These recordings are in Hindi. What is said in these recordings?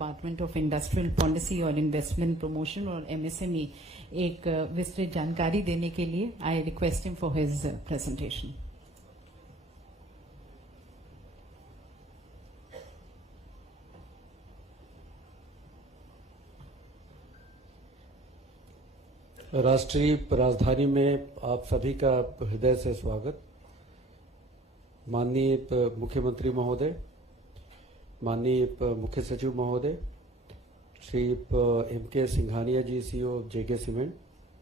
डिपार्टमेंट ऑफ इंडस्ट्रियल पॉलिसी और इन्वेस्टमेंट प्रमोशन और एमएसएमई एक विस्तृत जानकारी देने के लिए I request him for his presentation. राष्ट्रीय राजधानी में आप सभी का हृदय से स्वागत। माननीय मुख्यमंत्री महोदय, माननीय मुख्य सचिव महोदय, श्री एम.के. सिंघानिया जी, सीईओ जेके सीमेंट,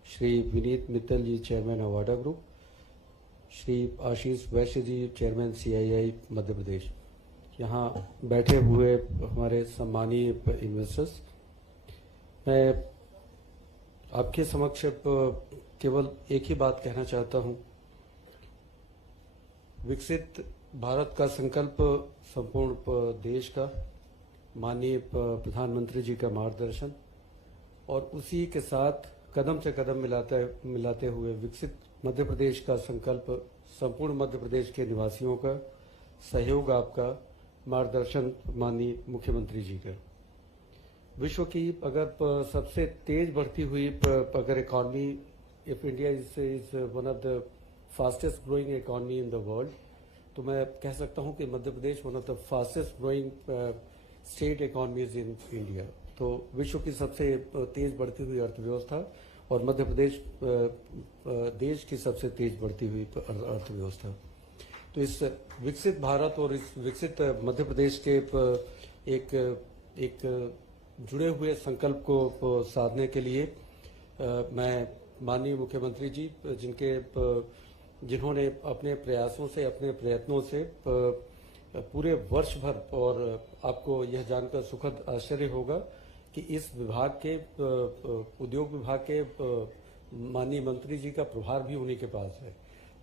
श्री विनीत मित्तल जी, चेयरमैन अवाडा ग्रुप, श्री आशीष वैश्य जी, चेयरमैन सीआईआई मध्य प्रदेश, यहाँ बैठे हुए हमारे सम्मानीय इन्वेस्टर्स, मैं आपके समक्ष केवल एक ही बात कहना चाहता हूं। विकसित भारत का संकल्प संपूर्ण देश का, माननीय प्रधानमंत्री जी का मार्गदर्शन और उसी के साथ कदम से कदम मिलाते हुए विकसित मध्य प्रदेश का संकल्प, संपूर्ण मध्य प्रदेश के निवासियों का सहयोग, आपका मार्गदर्शन माननीय मुख्यमंत्री जी का। विश्व की अगर सबसे तेज बढ़ती हुई अगर economy, if India is one of the fastest growing economy in the world, तो मैं कह सकता हूं कि Madhya Pradesh one of the fastest growing state economies in India. तो विश्व की सबसे तेज बढ़ती हुई अर्थव्यवस्था और मध्य प्रदेश देश की सबसे तेज बढ़ती हुई अर्थव्यवस्था। तो इस विकसित भारत और इस विकसित मध्य प्रदेश के एक जुड़े हुए संकल्प को साधने के लिए मैं माननीय मुख्यमंत्री जी, जिन्होंने अपने प्रयासों से, अपने प्रयत्नों से पूरे वर्ष भर, और आपको यह जानकर सुखद आश्चर्य होगा कि इस विभाग के, उद्योग विभाग के माननीय मंत्री जी का प्रभार भी उन्हीं के पास है।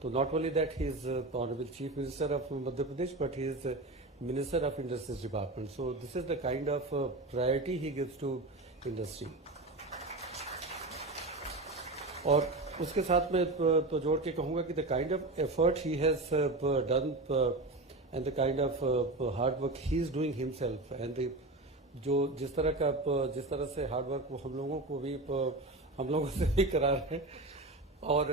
तो not only that he is honourable chief minister of Madhya Pradesh, but he is Minister of Industries Department. So this is the kind of priority he gives to industry. और उसके साथ में तो जोड़ के कहूँगा कि the kind of effort he has done and the kind of hard work he is doing himself, and जो जिस तरह से हार्ड वर्क वो हम लोगों से भी करा रहे हैं, और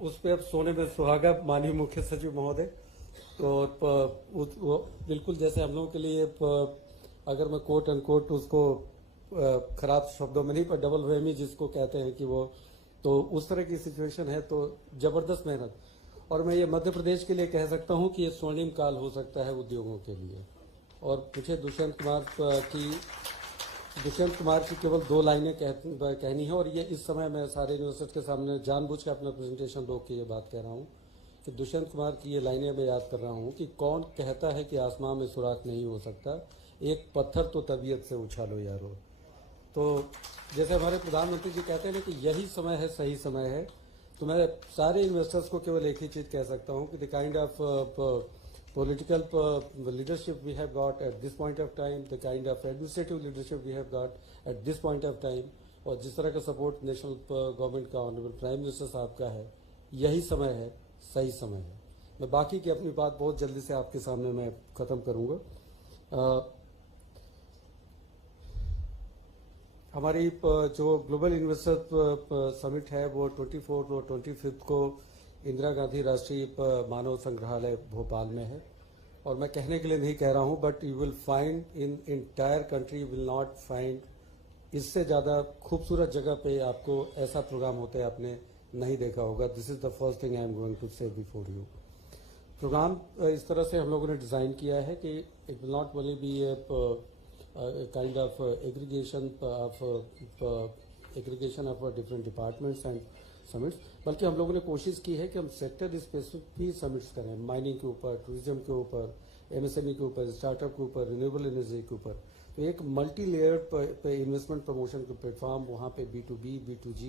उस पर अब सोने में सुहागा माननीय मुख्य सचिव महोदय। तो वो बिल्कुल जैसे हम लोगों के लिए, अगर मैं कोट अनकोट उसको खराब शब्दों में नहीं, पर डबल वहमी जिसको कहते हैं कि वो, तो उस तरह की सिचुएशन है। तो जबरदस्त मेहनत, और मैं ये मध्य प्रदेश के लिए कह सकता हूं कि ये स्वर्णिम काल हो सकता है उद्योगों के लिए। और मुझे दुष्यंत कुमार की केवल 2 लाइनें कहनी है, और ये इस समय मैं सारे इन्वेस्टर्स के सामने जानबूझ के अपना प्रेजेंटेशन रोक के ये बात कह रहा हूँ कि दुष्यंत कुमार की ये लाइनें मैं याद कर रहा हूँ कि कौन कहता है कि आसमां में सुराख नहीं हो सकता, एक पत्थर तो तबीयत से उछालो यारो। तो जैसे हमारे प्रधानमंत्री जी कहते हैं ना कि यही समय है, सही समय है, तो मैं सारे इन्वेस्टर्स को केवल एक ही चीज कह सकता हूँ कि the kind of political leadership we have got at this point of time, the kind of administrative leadership we have got at this point of time, और जिस तरह का सपोर्ट नेशनल गवर्नमेंट का, ऑनरेबल प्राइम मिनिस्टर साहब का है, यही समय है, सही समय है। मैं बाकी की अपनी बात बहुत जल्दी से आपके सामने मैं खत्म करूंगा। हमारी जो ग्लोबल इन्वेस्टर समिट है वो 24 और 25 को इंदिरा गांधी राष्ट्रीय मानव संग्रहालय भोपाल में है। और मैं कहने के लिए नहीं कह रहा हूं, but you will find in entire country, will not find इससे ज्यादा खूबसूरत जगह पे आपको ऐसा प्रोग्राम होते हैं आपने नहीं देखा होगा। This is the first thing I am going to say before you. Programme इस तरह से हम लोगों ने डिजाइन किया है कि it will not only be a kind of aggregation of different departments and summits, बल्कि हम लोगों ने कोशिश की है कि हम सेक्टर स्पेसिफिक भी समिट्स करें, माइनिंग के ऊपर, टूरिज्म के ऊपर, एमएसएमई के ऊपर, स्टार्टअप के ऊपर, रिन्यूएबल एनर्जी के ऊपर। तो एक मल्टी लेयर पे इन्वेस्टमेंट प्रमोशन के प्लेटफॉर्म, वहाँ पे B2B, B2G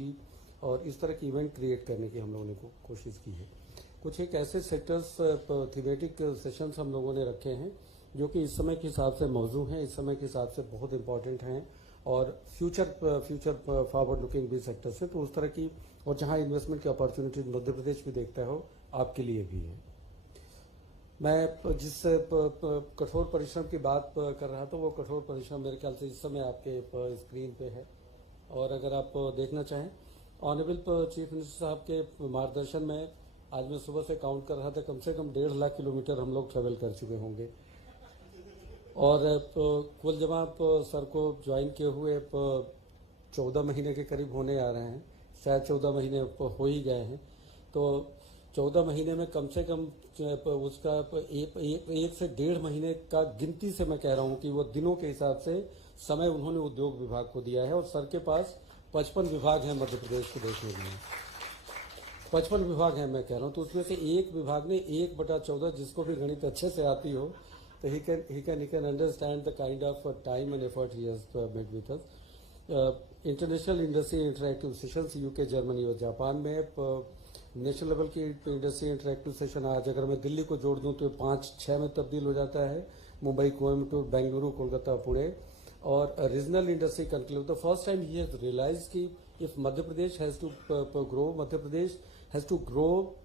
और इस तरह की इवेंट क्रिएट करने की हम लोगों ने कोशिश की है। कुछ एक ऐसे सेक्टर्स, थीमेटिक सेशंस हम लोगों ने रखे हैं जो कि इस समय के हिसाब से मौजू हैं, इस समय के हिसाब से बहुत इंपॉर्टेंट हैं, और फ्यूचर फॉरवर्ड लुकिंग भी सेक्टर्स है। तो उस तरह की, और जहां इन्वेस्टमेंट की अपॉर्चुनिटी मध्य प्रदेश भी देखता हो, आपके लिए भी है। मैं जिस कठोर परिश्रम की बात कर रहा था वो कठोर परिश्रम मेरे ख्याल से इस समय आपके स्क्रीन पे है, और अगर आप देखना चाहें, ऑनरेबल चीफ मिनिस्टर साहब के मार्गदर्शन में आज मैं सुबह से काउंट कर रहा था, कम से कम 1.5 लाख किलोमीटर हम लोग ट्रेवल कर चुके होंगे, और कुल जब आप सर को ज्वाइन किए हुए 14 महीने के करीब होने आ रहे हैं, शायद 14 महीने हो ही गए हैं। तो 14 महीने में कम से कम उसका एक से 1.5 महीने का गिनती से मैं कह रहा हूं कि वो दिनों के हिसाब से समय उन्होंने उद्योग विभाग को दिया है, और सर के पास 55 विभाग हैं मध्य प्रदेश को देखने के लिए। 55 विभाग हैं मैं कह रहा हूं, तो उसमें से एक विभाग ने 1/14, जिसको भी गणित अच्छे से आती हो तो he can understand the kind of time and effort he has made with us. International industry interactive sessions UK, Germany और जापान में नेशनल लेवल की इंडस्ट्री इंटरैक्टिव सेशन आज अगर मैं दिल्ली को जोड़ दूं तो 5-6 में तब्दील हो जाता है, मुंबई, कोयम्बटूर, बेंगलुरु, कोलकाता, पुणे, और regional industry conclave. The first time he has realise कि if Madhya Pradesh has to grow, Madhya Pradesh has to grow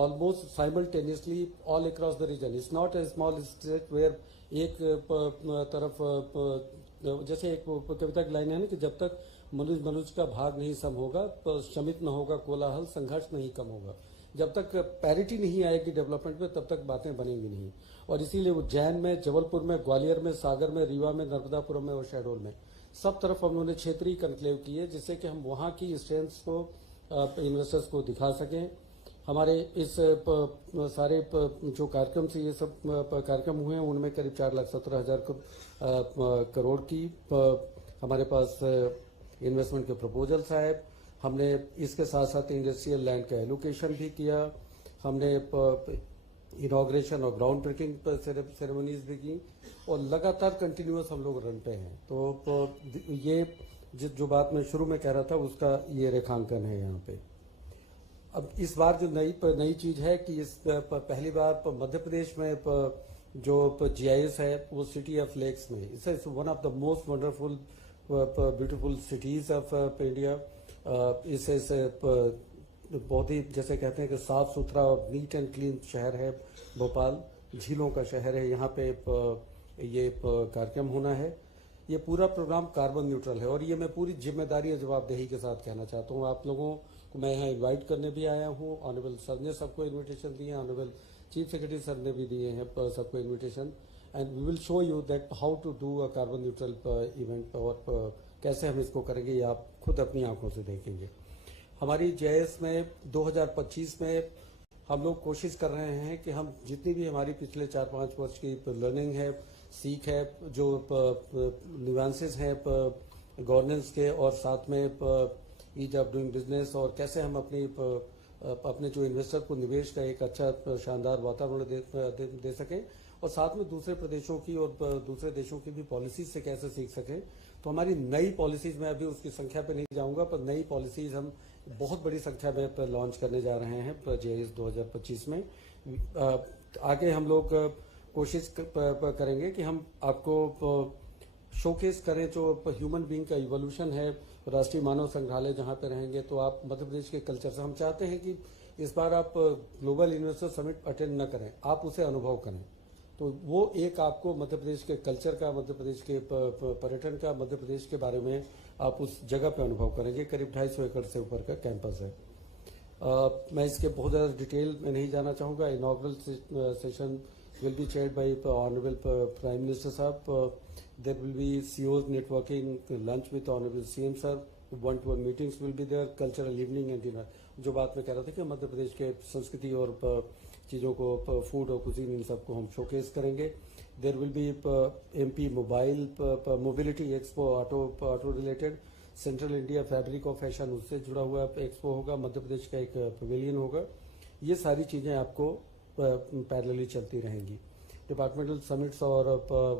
almost simultaneously all across the region. It's not a small state where एक तरफ जैसे एक कविता की लाइन है ना कि जब तक मनुष्य का भाग नहीं सम होगा, शमित न होगा कोलाहल, संघर्ष नहीं कम होगा। जब तक पैरिटी नहीं आएगी डेवलपमेंट में तब तक बातें बनेंगी नहीं। और इसीलिए उज्जैन में, जबलपुर में, ग्वालियर में, सागर में, रीवा में, नर्मदापुरम में और शहडोल में सब तरफ हम लोगों ने क्षेत्रीय कन्क्लेव किए, जिससे कि हम वहाँ की स्ट्रेंथ्स को इन्वेस्टर्स को दिखा सकें। हमारे इस सारे जो कार्यक्रम से ये सब कार्यक्रम हुए हैं उनमें करीब 4,17,000 करोड़ की हमारे पास इन्वेस्टमेंट के प्रपोजल्स आए। हमने इसके साथ साथ इंडस्ट्रियल लैंड का एलोकेशन भी किया, हमने इनॉग्रेशन और ग्राउंड ब्रेकिंग सेरेमनीज भी की, और लगातार कंटिन्यूअस हम लोग रन पे हैं। तो ये जो बात मैं शुरू में कह रहा था उसका ये रेखांकन है यहाँ पे। अब इस बार जो नई चीज है कि इस पहली बार मध्य प्रदेश में जो GIS है वो सिटी ऑफ लेक्स में, it's one of the most wonderful beautiful cities of India. इससे बहुत ही जैसे कहते हैं कि साफ सुथरा और नीट एंड क्लीन शहर है भोपाल, झीलों का शहर है। यहाँ पे ये कार्यक्रम होना है। ये पूरा प्रोग्राम कार्बन न्यूट्रल है, और ये मैं पूरी जिम्मेदारी और जवाबदेही के साथ कहना चाहता हूँ। आप लोगों को मैं यहाँ इनवाइट करने भी आया हूँ, ऑनरेबल सर ने सबको इनविटेशन दिए, ऑनरेबल चीफ सेक्रेटरी सर ने भी दिए हैं सबको invitation, and we will show you that how to do a carbon neutral event, और कैसे हम इसको करेंगे ये आप खुद अपनी आंखों से देखेंगे। हमारी GIS में 2025 में हम लोग कोशिश कर रहे हैं कि हम जितनी भी हमारी पिछले 4-5 वर्ष की लर्निंग है, सीख है, जो न्यूएंसेस हैं गवर्नेंस के, और साथ में ईज ऑफ डूइंग बिजनेस, और कैसे हम अपने जो इन्वेस्टर को निवेश का एक अच्छा शानदार वातावरण दे सकें, और साथ में दूसरे प्रदेशों की और दूसरे देशों की भी पॉलिसीज से कैसे सीख सकें। तो हमारी नई पॉलिसीज में अभी उसकी संख्या पे नहीं जाऊंगा, पर नई पॉलिसीज हम बहुत बड़ी संख्या में लॉन्च करने जा रहे हैं GIS 2025 में। आगे हम लोग कोशिश करेंगे कि हम आपको शोकेस करें जो ह्यूमन बीइंग का इवोल्यूशन है। राष्ट्रीय मानव संग्रहालय जहां पे रहेंगे तो आप मध्य प्रदेश के कल्चर से, हम चाहते हैं कि इस बार आप ग्लोबल इन्वेस्टर समिट अटेंड न करें, आप उसे अनुभव करें। तो वो एक आपको मध्य प्रदेश के कल्चर का, मध्य प्रदेश के पर्यटन का, मध्य प्रदेश के बारे में आप उस जगह पे अनुभव करेंगे। करीब 250 एकड़ से ऊपर का कैंपस है। मैं इसके बहुत ज़्यादा डिटेल में नहीं जाना चाहूँगा। Inaugural session will be chaired by Honorable Prime Minister Sahab. There will be CEOs networking, lunch with Honorable CM Sir, one-to-one meetings will be there, cultural evening and dinner. जो बात मैं कह रहा था कि मध्य प्रदेश के संस्कृति और चीज़ों को, फूड और कुजीन, इन सबको हम शोकेस करेंगे। There will be MP mobility expo, auto related, central India fabric of fashion, उससे जुड़ा हुआ एक्सपो होगा, मध्य प्रदेश का एक पवेलियन होगा। ये सारी चीज़ें आपको पैरेलली चलती रहेंगी। डिपार्टमेंटल समिट्स और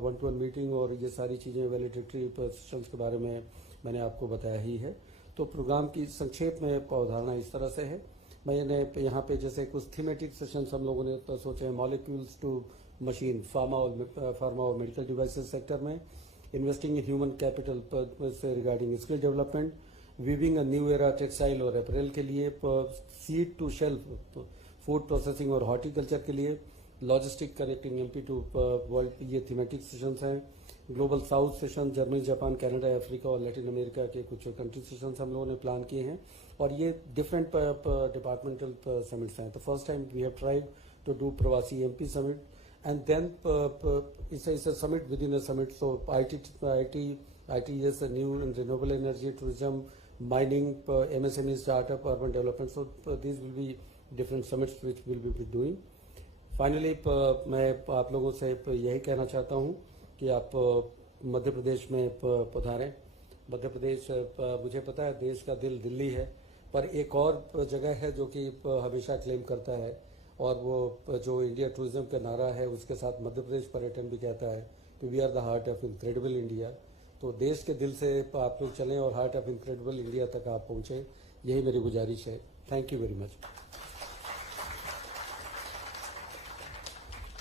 one-to-one मीटिंग और ये सारी चीज़ें, वैलिडेटरी सेशंस के बारे में मैंने आपको बताया ही है। तो प्रोग्राम की संक्षेप में अवधारणा इस तरह से है। मैंने यहाँ पे जैसे कुछ थीमेटिक सेशंस हम लोगों ने सोचे हैं, मॉलिक्यूल्स टू मशीन, फार्मा और मेडिकल डिवाइसेस सेक्टर में, इन्वेस्टिंग इन ह्यूमन कैपिटल से regarding skill development, weaving a new era textile और अपरेल के लिए, seed to shelf food processing और हॉर्टिकल्चर के लिए, logistic connecting MP to world, ये थीमेटिक सेशंस हैं। Global south session, Germany, Japan, Canada, Africa और लैटिन अमेरिका के कुछ कंट्री सेशंस हम लोगों ने प्लान किए हैं, और ये डिफरेंट डिपार्टमेंटल समिट्स हैं। तो first time we have tried to do Pravasi MP summit, and then it's a summit within a summit. So IT is a new and renewable energy, tourism, mining, MSME, startup, urban development. So these will be different summits which we will be doing. Finally, मैं आप लोगों से यही कहना चाहता हूँ कि आप मध्य प्रदेश में पधारें। मध्य प्रदेश, मुझे पता है देश का दिल दिल्ली है, पर एक और जगह है जो कि हमेशा क्लेम करता है, और वो जो इंडिया टूरिज्म का नारा है उसके साथ मध्य प्रदेश पर्यटन भी कहता है कि we are the heart of incredible India. तो देश के दिल से आप लोग चलें और हार्ट ऑफ इनक्रेडिबल इंडिया तक आप पहुँचें, यही मेरी गुजारिश है। Thank you very much.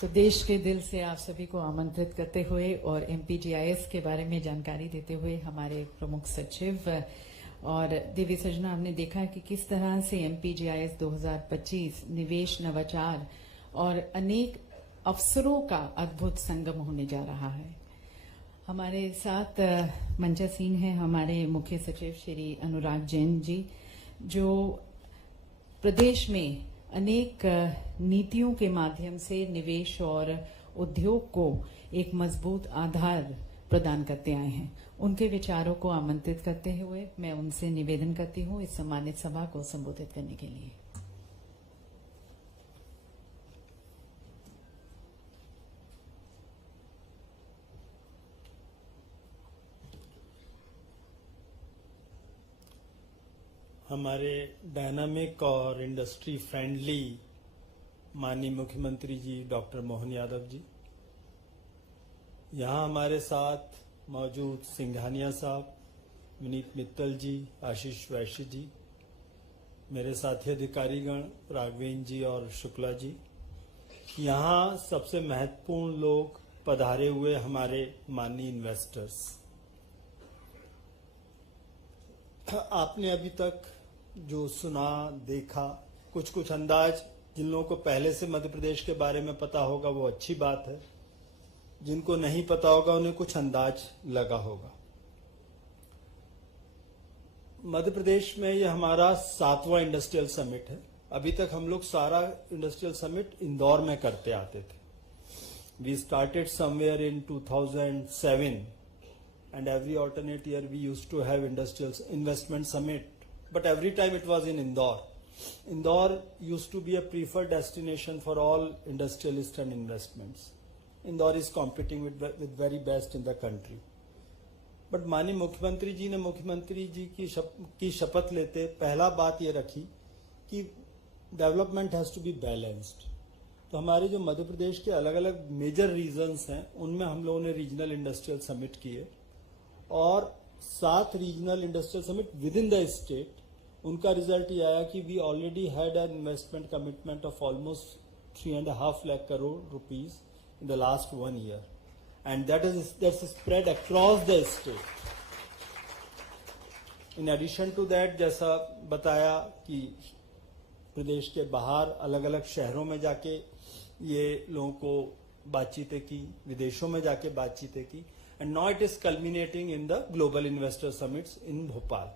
तो देश के दिल से आप सभी को आमंत्रित करते हुए और MPGIS के बारे में जानकारी देते हुए हमारे प्रमुख सचिव और दिव्य सजना, हमने देखा कि किस तरह से MPGIS 2025 निवेश, नवाचार और अनेक अवसरों का अद्भुत संगम होने जा रहा है। हमारे साथ मंचासीन हैं हमारे मुख्य सचिव श्री अनुराग जैन जी, जो प्रदेश में अनेक नीतियों के माध्यम से निवेश और उद्योग को एक मजबूत आधार प्रदान करते आए हैं। उनके विचारों को आमंत्रित करते हुए मैं उनसे निवेदन करती हूं इस सम्मानित सभा को संबोधित करने के लिए। हमारे डायनामिक और इंडस्ट्री फ्रेंडली माननीय मुख्यमंत्री जी डॉक्टर मोहन यादव जी, यहाँ हमारे साथ मौजूद सिंघानिया साहब, विनीत मित्तल जी, आशीष वैश्य जी, मेरे साथी अधिकारीगण राघवेंद्र जी और शुक्ला जी, यहाँ सबसे महत्वपूर्ण लोग पधारे हुए हमारे माननीय इन्वेस्टर्स। आपने अभी तक जो सुना, देखा, कुछ अंदाज जिन लोगों को पहले से मध्य प्रदेश के बारे में पता होगा वो अच्छी बात है, जिनको नहीं पता होगा उन्हें कुछ अंदाज लगा होगा। मध्य प्रदेश में ये हमारा 7वां इंडस्ट्रियल समिट है। अभी तक हम लोग सारा इंडस्ट्रियल समिट इंदौर में करते आते थे। We started somewhere in 2007 and every alternate year we used to have industrial investment summit, but every time it was in Indore. Indore used to be a preferred destination for all industrialists and investments. Indore is competing with very best in the country. But माननीय मुख्यमंत्री जी ने मुख्यमंत्री जी की शपथ लेते पहला बात ये रखी कि development has to be balanced. तो हमारे जो मध्य प्रदेश के अलग अलग मेजर रीजन्स हैं उनमें हम लोगों ने रीजनल इंडस्ट्रियल समिट किए, और 7 regional industrial summit within the state. उनका रिजल्ट ये आया कि we already had an investment commitment of almost 3.5 lakh crore rupees in the last 1 year, and that's spread across the state. In addition to that, जैसा बताया कि प्रदेश के बाहर अलग अलग शहरों में जाके ये लोगों को बातचीतें की, विदेशों में जाके बातचीतें की, and now it is culminating in the global investor summits in Bhopal.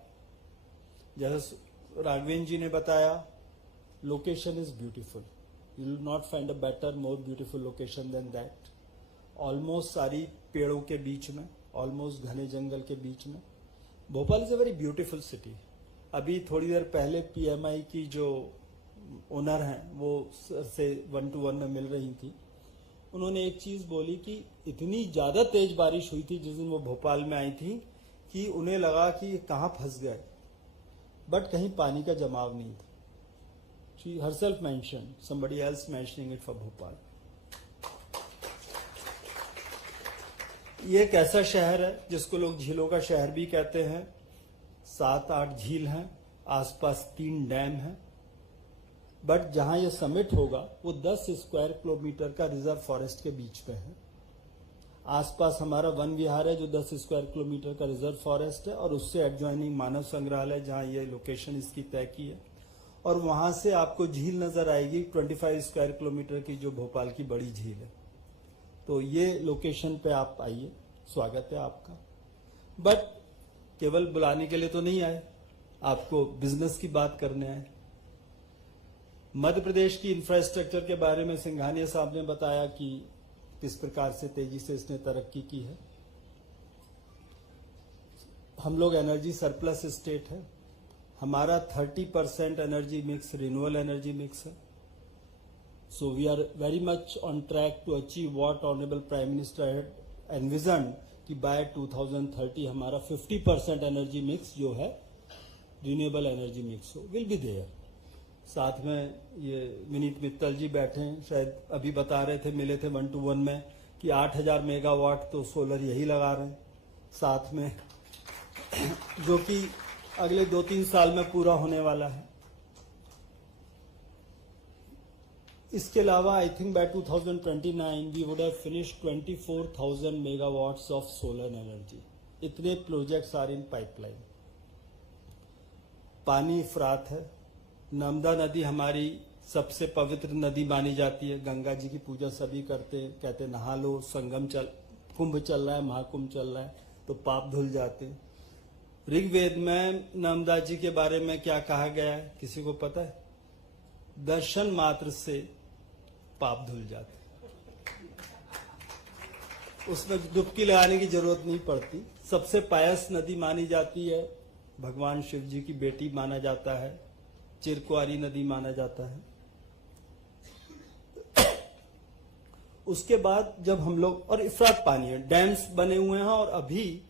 जैसे राघवेंद्र जी ने बताया, location is beautiful. You will not find a better, more beautiful location than that. Almost सारी पेड़ों के बीच में, almost घने जंगल के बीच में। Bhopal is a very beautiful city. अभी थोड़ी देर पहले PMI की जो ओनर हैं वो सर से 1-to-1 में मिल रही थी। उन्होंने एक चीज बोली कि इतनी ज्यादा तेज बारिश हुई थी जिस दिन वो भोपाल में आई थी कि उन्हें लगा कि ये कहां फंस गए, बट कहीं पानी का जमाव नहीं था। She herself mention, somebody else mentioning it for Bhopal. ये एक ऐसा शहर है जिसको लोग झीलों का शहर भी कहते हैं। 7-8 झील हैं, आसपास 3 डैम हैं, बट जहां ये समिट होगा वो 10 स्क्वायर किलोमीटर का रिजर्व फॉरेस्ट के बीच पे है। आसपास हमारा वन विहार है जो 10 स्क्वायर किलोमीटर का रिजर्व फॉरेस्ट है, और उससे एडजॉइनिंग मानव संग्रहालय जहां ये लोकेशन इसकी तय की है, और वहां से आपको झील नजर आएगी 25 स्क्वायर किलोमीटर की, जो भोपाल की बड़ी झील है। तो ये लोकेशन पे आप आइए, स्वागत है आपका। बट केवल बुलाने के लिए तो नहीं आए, आपको बिजनेस की बात करने आए। मध्य प्रदेश की इंफ्रास्ट्रक्चर के बारे में सिंघानिया साहब ने बताया कि किस प्रकार से तेजी से इसने तरक्की की है। हम लोग एनर्जी सरप्लस स्टेट है, हमारा 30% energy mix renewable energy mix है। So we are very much on track to achieve what honourable prime minister had envisioned कि बाय 2030 हमारा 50% एनर्जी मिक्स जो है रिन्यूएबल एनर्जी मिक्स हो, विल बी देयर। साथ में ये विनीत मित्तल जी बैठे हैं, शायद अभी बता रहे थे, मिले थे 1 to 1 में कि 8000 मेगावाट तो सोलर यही लगा रहे हैं साथ में, जो कि अगले 2-3 साल में पूरा होने वाला है। इसके अलावा I think by 2029 we would have finished 24,000 megawatts of solar energy. इतने प्रोजेक्ट्स आर इन पाइपलाइन। पानी इफरात है। नर्मदा नदी हमारी सबसे पवित्र नदी मानी जाती है। गंगा जी की पूजा सभी करते हैं, कहते नहा लो, कुंभ चल रहा है, महाकुंभ चल रहा है, तो पाप धुल जाते हैं। ऋग्वेद में नर्मदा जी के बारे में क्या कहा गया है, किसी को पता है? दर्शन मात्र से पाप धुल जाते, उसमें डुबकी लगाने की जरूरत नहीं पड़ती। सबसे पायस नदी मानी जाती है, भगवान शिव जी की बेटी माना जाता है, चिरकुआरी नदी माना जाता है। उसके बाद जब हम लोग, और इफरात पानी है, डैम्स बने हुए हैं, और अभी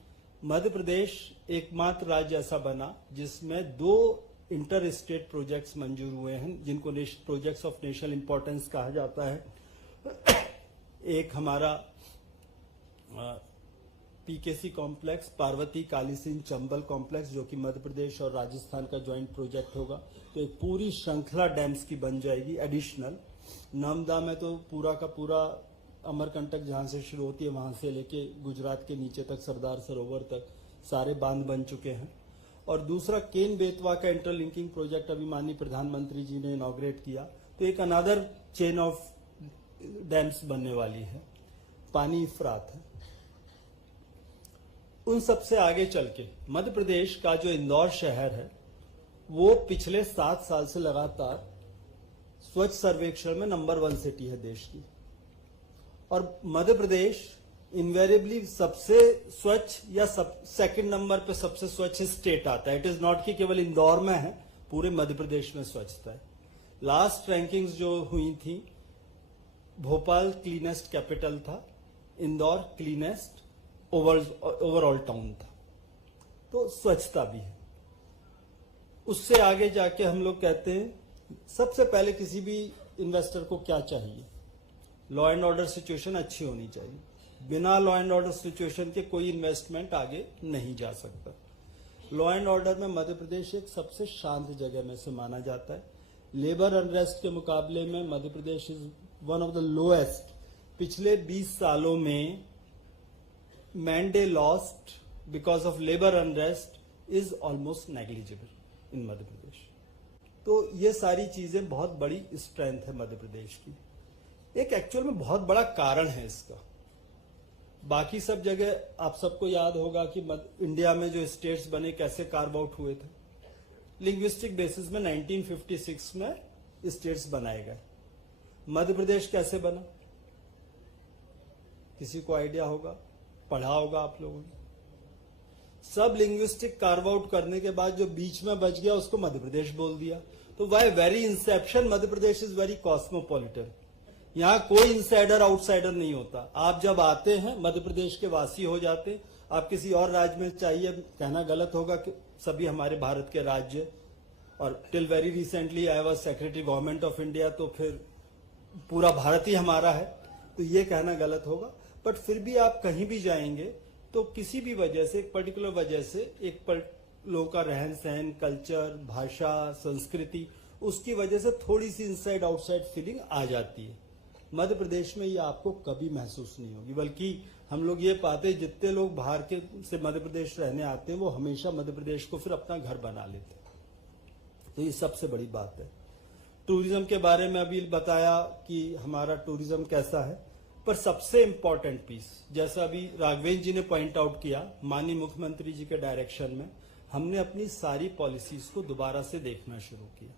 मध्य प्रदेश एकमात्र राज्य ऐसा बना जिसमें 2 इंटर स्टेट प्रोजेक्ट्स मंजूर हुए हैं, जिनको प्रोजेक्ट्स ऑफ नेशनल इंपॉर्टेंस कहा जाता है। एक हमारा पीकेसी कॉम्प्लेक्स, पार्वती काली सिंह चंबल कॉम्प्लेक्स, जो कि मध्य प्रदेश और राजस्थान का ज्वाइंट प्रोजेक्ट होगा। तो एक पूरी श्रृंखला डैम्स की बन जाएगी एडिशनल। नर्मदा में तो पूरा का पूरा अमरकंटक जहां से शुरू होती है वहां से लेके गुजरात के नीचे तक सरदार सरोवर तक सारे बांध बन चुके हैं। और दूसरा केन बेतवा का इंटरलिंकिंग प्रोजेक्ट अभी माननीय प्रधानमंत्री जी ने इनॉग्रेट किया। तो एक अनदर चेन ऑफ डैम्स बनने वाली है। पानी इफरात है। उन सबसे आगे चल के मध्य प्रदेश का जो इंदौर शहर है वो पिछले 7 साल से लगातार स्वच्छ सर्वेक्षण में नंबर 1 सिटी है देश की। और मध्य प्रदेश इनवेरिएबली सबसे स्वच्छ या सेकंड नंबर पे सबसे स्वच्छ स्टेट आता है। इट इज नॉट कि केवल इंदौर में है, पूरे मध्य प्रदेश में स्वच्छता है। लास्ट रैंकिंग्स जो हुई थी, भोपाल क्लीनेस्ट कैपिटल था, इंदौर क्लीनेस्ट ओवरऑल टाउन था। तो स्वच्छता भी है। उससे आगे जाके हम लोग कहते हैं सबसे पहले किसी भी इन्वेस्टर को क्या चाहिए, लॉ एंड ऑर्डर सिचुएशन अच्छी होनी चाहिए। बिना लॉ एंड ऑर्डर सिचुएशन के कोई इन्वेस्टमेंट आगे नहीं जा सकता। लॉ एंड ऑर्डर में मध्य प्रदेश एक सबसे शांत जगह में से माना जाता है। लेबर अनरेस्ट के मुकाबले में Madhya Pradesh is one of the lowest. पिछले 20 सालों में man day lost because of labour unrest is almost negligible in Madhya Pradesh. तो ये सारी चीजें बहुत बड़ी स्ट्रेंथ है मध्य प्रदेश की। एक एक्चुअल में बहुत बड़ा कारण है इसका। बाकी सब जगह आप सबको याद होगा कि इंडिया में जो स्टेट्स बने कैसे कार्व आउट हुए थे। लिंग्विस्टिक बेसिस में 1956 में स्टेट्स बनाए गए। मध्य प्रदेश कैसे बना, किसी को आइडिया होगा? पढ़ा होगा आप लोगों ने। सब लिंग्विस्टिक कार्व आउट करने के बाद जो बीच में बच गया उसको मध्य प्रदेश बोल दिया। तो by very inception Madhya Pradesh is very cosmopolitan. यहां कोई इनसाइडर आउटसाइडर नहीं होता। आप जब आते हैं मध्य प्रदेश के वासी हो जाते हैं। आप किसी और राज्य में चाहिए, कहना गलत होगा कि सभी हमारे भारत के राज्य, और till very recently I was secretary government of India, तो फिर पूरा भारत ही हमारा है, तो ये कहना गलत होगा। बट फिर भी आप कहीं भी जाएंगे तो किसी भी वजह से, एक पर्टिकुलर वजह से, एक लोगों का रहन सहन, कल्चर, भाषा, संस्कृति, उसकी वजह से थोड़ी सी इनसाइड आउटसाइड फीलिंग आ जाती है। मध्य प्रदेश में ये आपको कभी महसूस नहीं होगी। बल्कि हम लोग ये पाते हैं जितने लोग बाहर के से मध्य प्रदेश रहने आते हैं वो हमेशा मध्य प्रदेश को फिर अपना घर बना लेते हैं। तो ये सबसे बड़ी बात है। टूरिज्म के बारे में अभी बताया कि हमारा टूरिज्म कैसा है, पर सबसे इंपॉर्टेंट पीस, जैसा अभी राघवेंद्र जी ने पॉइंट आउट किया, माननीय मुख्यमंत्री जी के डायरेक्शन में हमने अपनी सारी पॉलिसीज को दोबारा से देखना शुरू किया।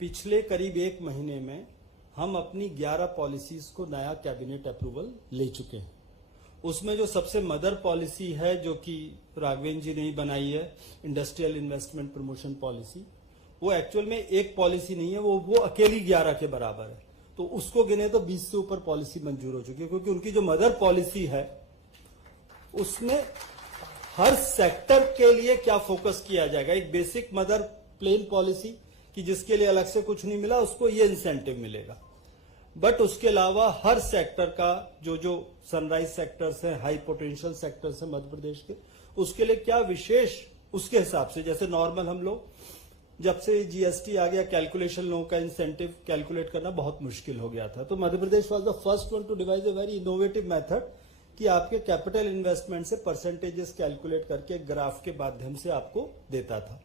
पिछले करीब 1 महीने में हम अपनी 11 पॉलिसीज को नया कैबिनेट अप्रूवल ले चुके हैं। उसमें जो सबसे मदर पॉलिसी है, जो कि राघवेंद्र जी ने ही बनाई है, इंडस्ट्रियल इन्वेस्टमेंट प्रमोशन पॉलिसी, वो एक्चुअल में एक पॉलिसी नहीं है, वो अकेली 11 के बराबर है। तो उसको गिने तो 20 से ऊपर पॉलिसी मंजूर हो चुकी है, क्योंकि उनकी जो मदर पॉलिसी है उसमें हर सेक्टर के लिए क्या फोकस किया जाएगा। एक बेसिक मदर प्लेन पॉलिसी कि जिसके लिए अलग से कुछ नहीं मिला उसको ये इंसेंटिव मिलेगा, बट उसके अलावा हर सेक्टर का जो सनराइज सेक्टर्स हैं, हाई पोटेंशियल सेक्टर्स हैं मध्य प्रदेश के, उसके लिए क्या विशेष, उसके हिसाब से, जैसे नॉर्मल हम लोग जब से जीएसटी आ गया, कैलकुलेशन लोगों का इंसेंटिव कैलकुलेट करना बहुत मुश्किल हो गया था। तो Madhya Pradesh was the first one to devise a very innovative method कि आपके कैपिटल इन्वेस्टमेंट से परसेंटेजेस कैलकुलेट करके ग्राफ के माध्यम से आपको देता था।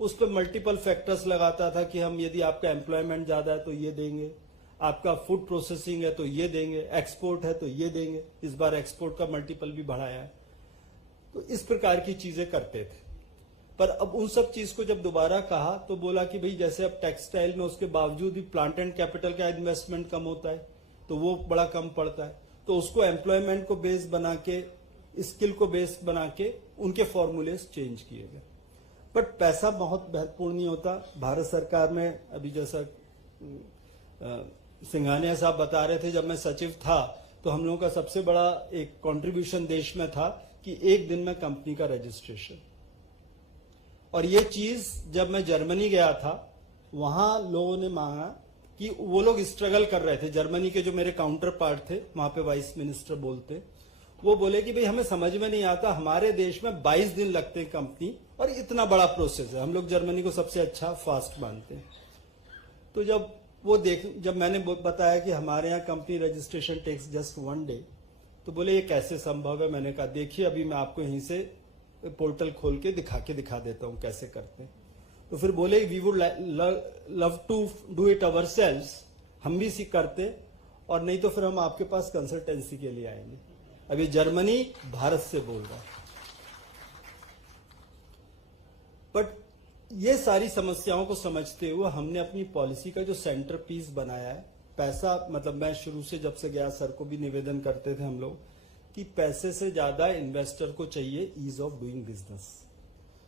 उस पर मल्टीपल फैक्टर्स लगाता था कि हम, यदि आपका एम्प्लॉयमेंट ज्यादा है तो ये देंगे, आपका फूड प्रोसेसिंग है तो ये देंगे, एक्सपोर्ट है तो ये देंगे। इस बार एक्सपोर्ट का मल्टीपल भी बढ़ाया है। तो इस प्रकार की चीजें करते थे। पर अब उन सब चीज को जब दोबारा कहा तो बोला कि भाई जैसे अब टेक्सटाइल में उसके बावजूद भी प्लांट एंड कैपिटल का इन्वेस्टमेंट कम होता है तो वो बड़ा कम पड़ता है, तो उसको एम्प्लॉयमेंट को बेस बना के, स्किल को बेस बना के उनके फॉर्मूलेस चेंज किए गए। बट पैसा बहुत महत्वपूर्ण नहीं होता। भारत सरकार में अभी जैसा सिंघानिया साहब बता रहे थे, जब मैं सचिव था तो हम लोगों का सबसे बड़ा एक कंट्रीब्यूशन देश में था कि 1 दिन में कंपनी का रजिस्ट्रेशन। और ये चीज जब मैं जर्मनी गया था, वहां लोगों ने मांगा कि वो लोग स्ट्रगल कर रहे थे। जर्मनी के जो मेरे काउंटर पार्ट थे, वहां पे वाइस मिनिस्टर बोलते, वो बोले कि भाई हमें समझ में नहीं आता, हमारे देश में 22 दिन लगते हैं कंपनी, और इतना बड़ा प्रोसेस है। हम लोग जर्मनी को सबसे अच्छा फास्ट मानते हैं। तो जब मैंने बताया कि हमारे यहाँ company registration takes just 1 day, तो बोले ये कैसे संभव है। मैंने कहा देखिए अभी मैं आपको यहीं से पोर्टल खोल के दिखा देता हूं कैसे करते हैं। तो फिर बोले we would love to do it ourselves, हम भी करते, और नहीं तो फिर हम आपके पास कंसल्टेंसी के लिए आएंगे। अभी जर्मनी भारत से बोल रहा है। बट ये सारी समस्याओं को समझते हुए हमने अपनी पॉलिसी का जो सेंटर पीस बनाया है, पैसा, मतलब मैं शुरू से जब से गया सर को भी निवेदन करते थे हम लोग कि पैसे से ज्यादा इन्वेस्टर को चाहिए ईज ऑफ डूइंग बिजनेस।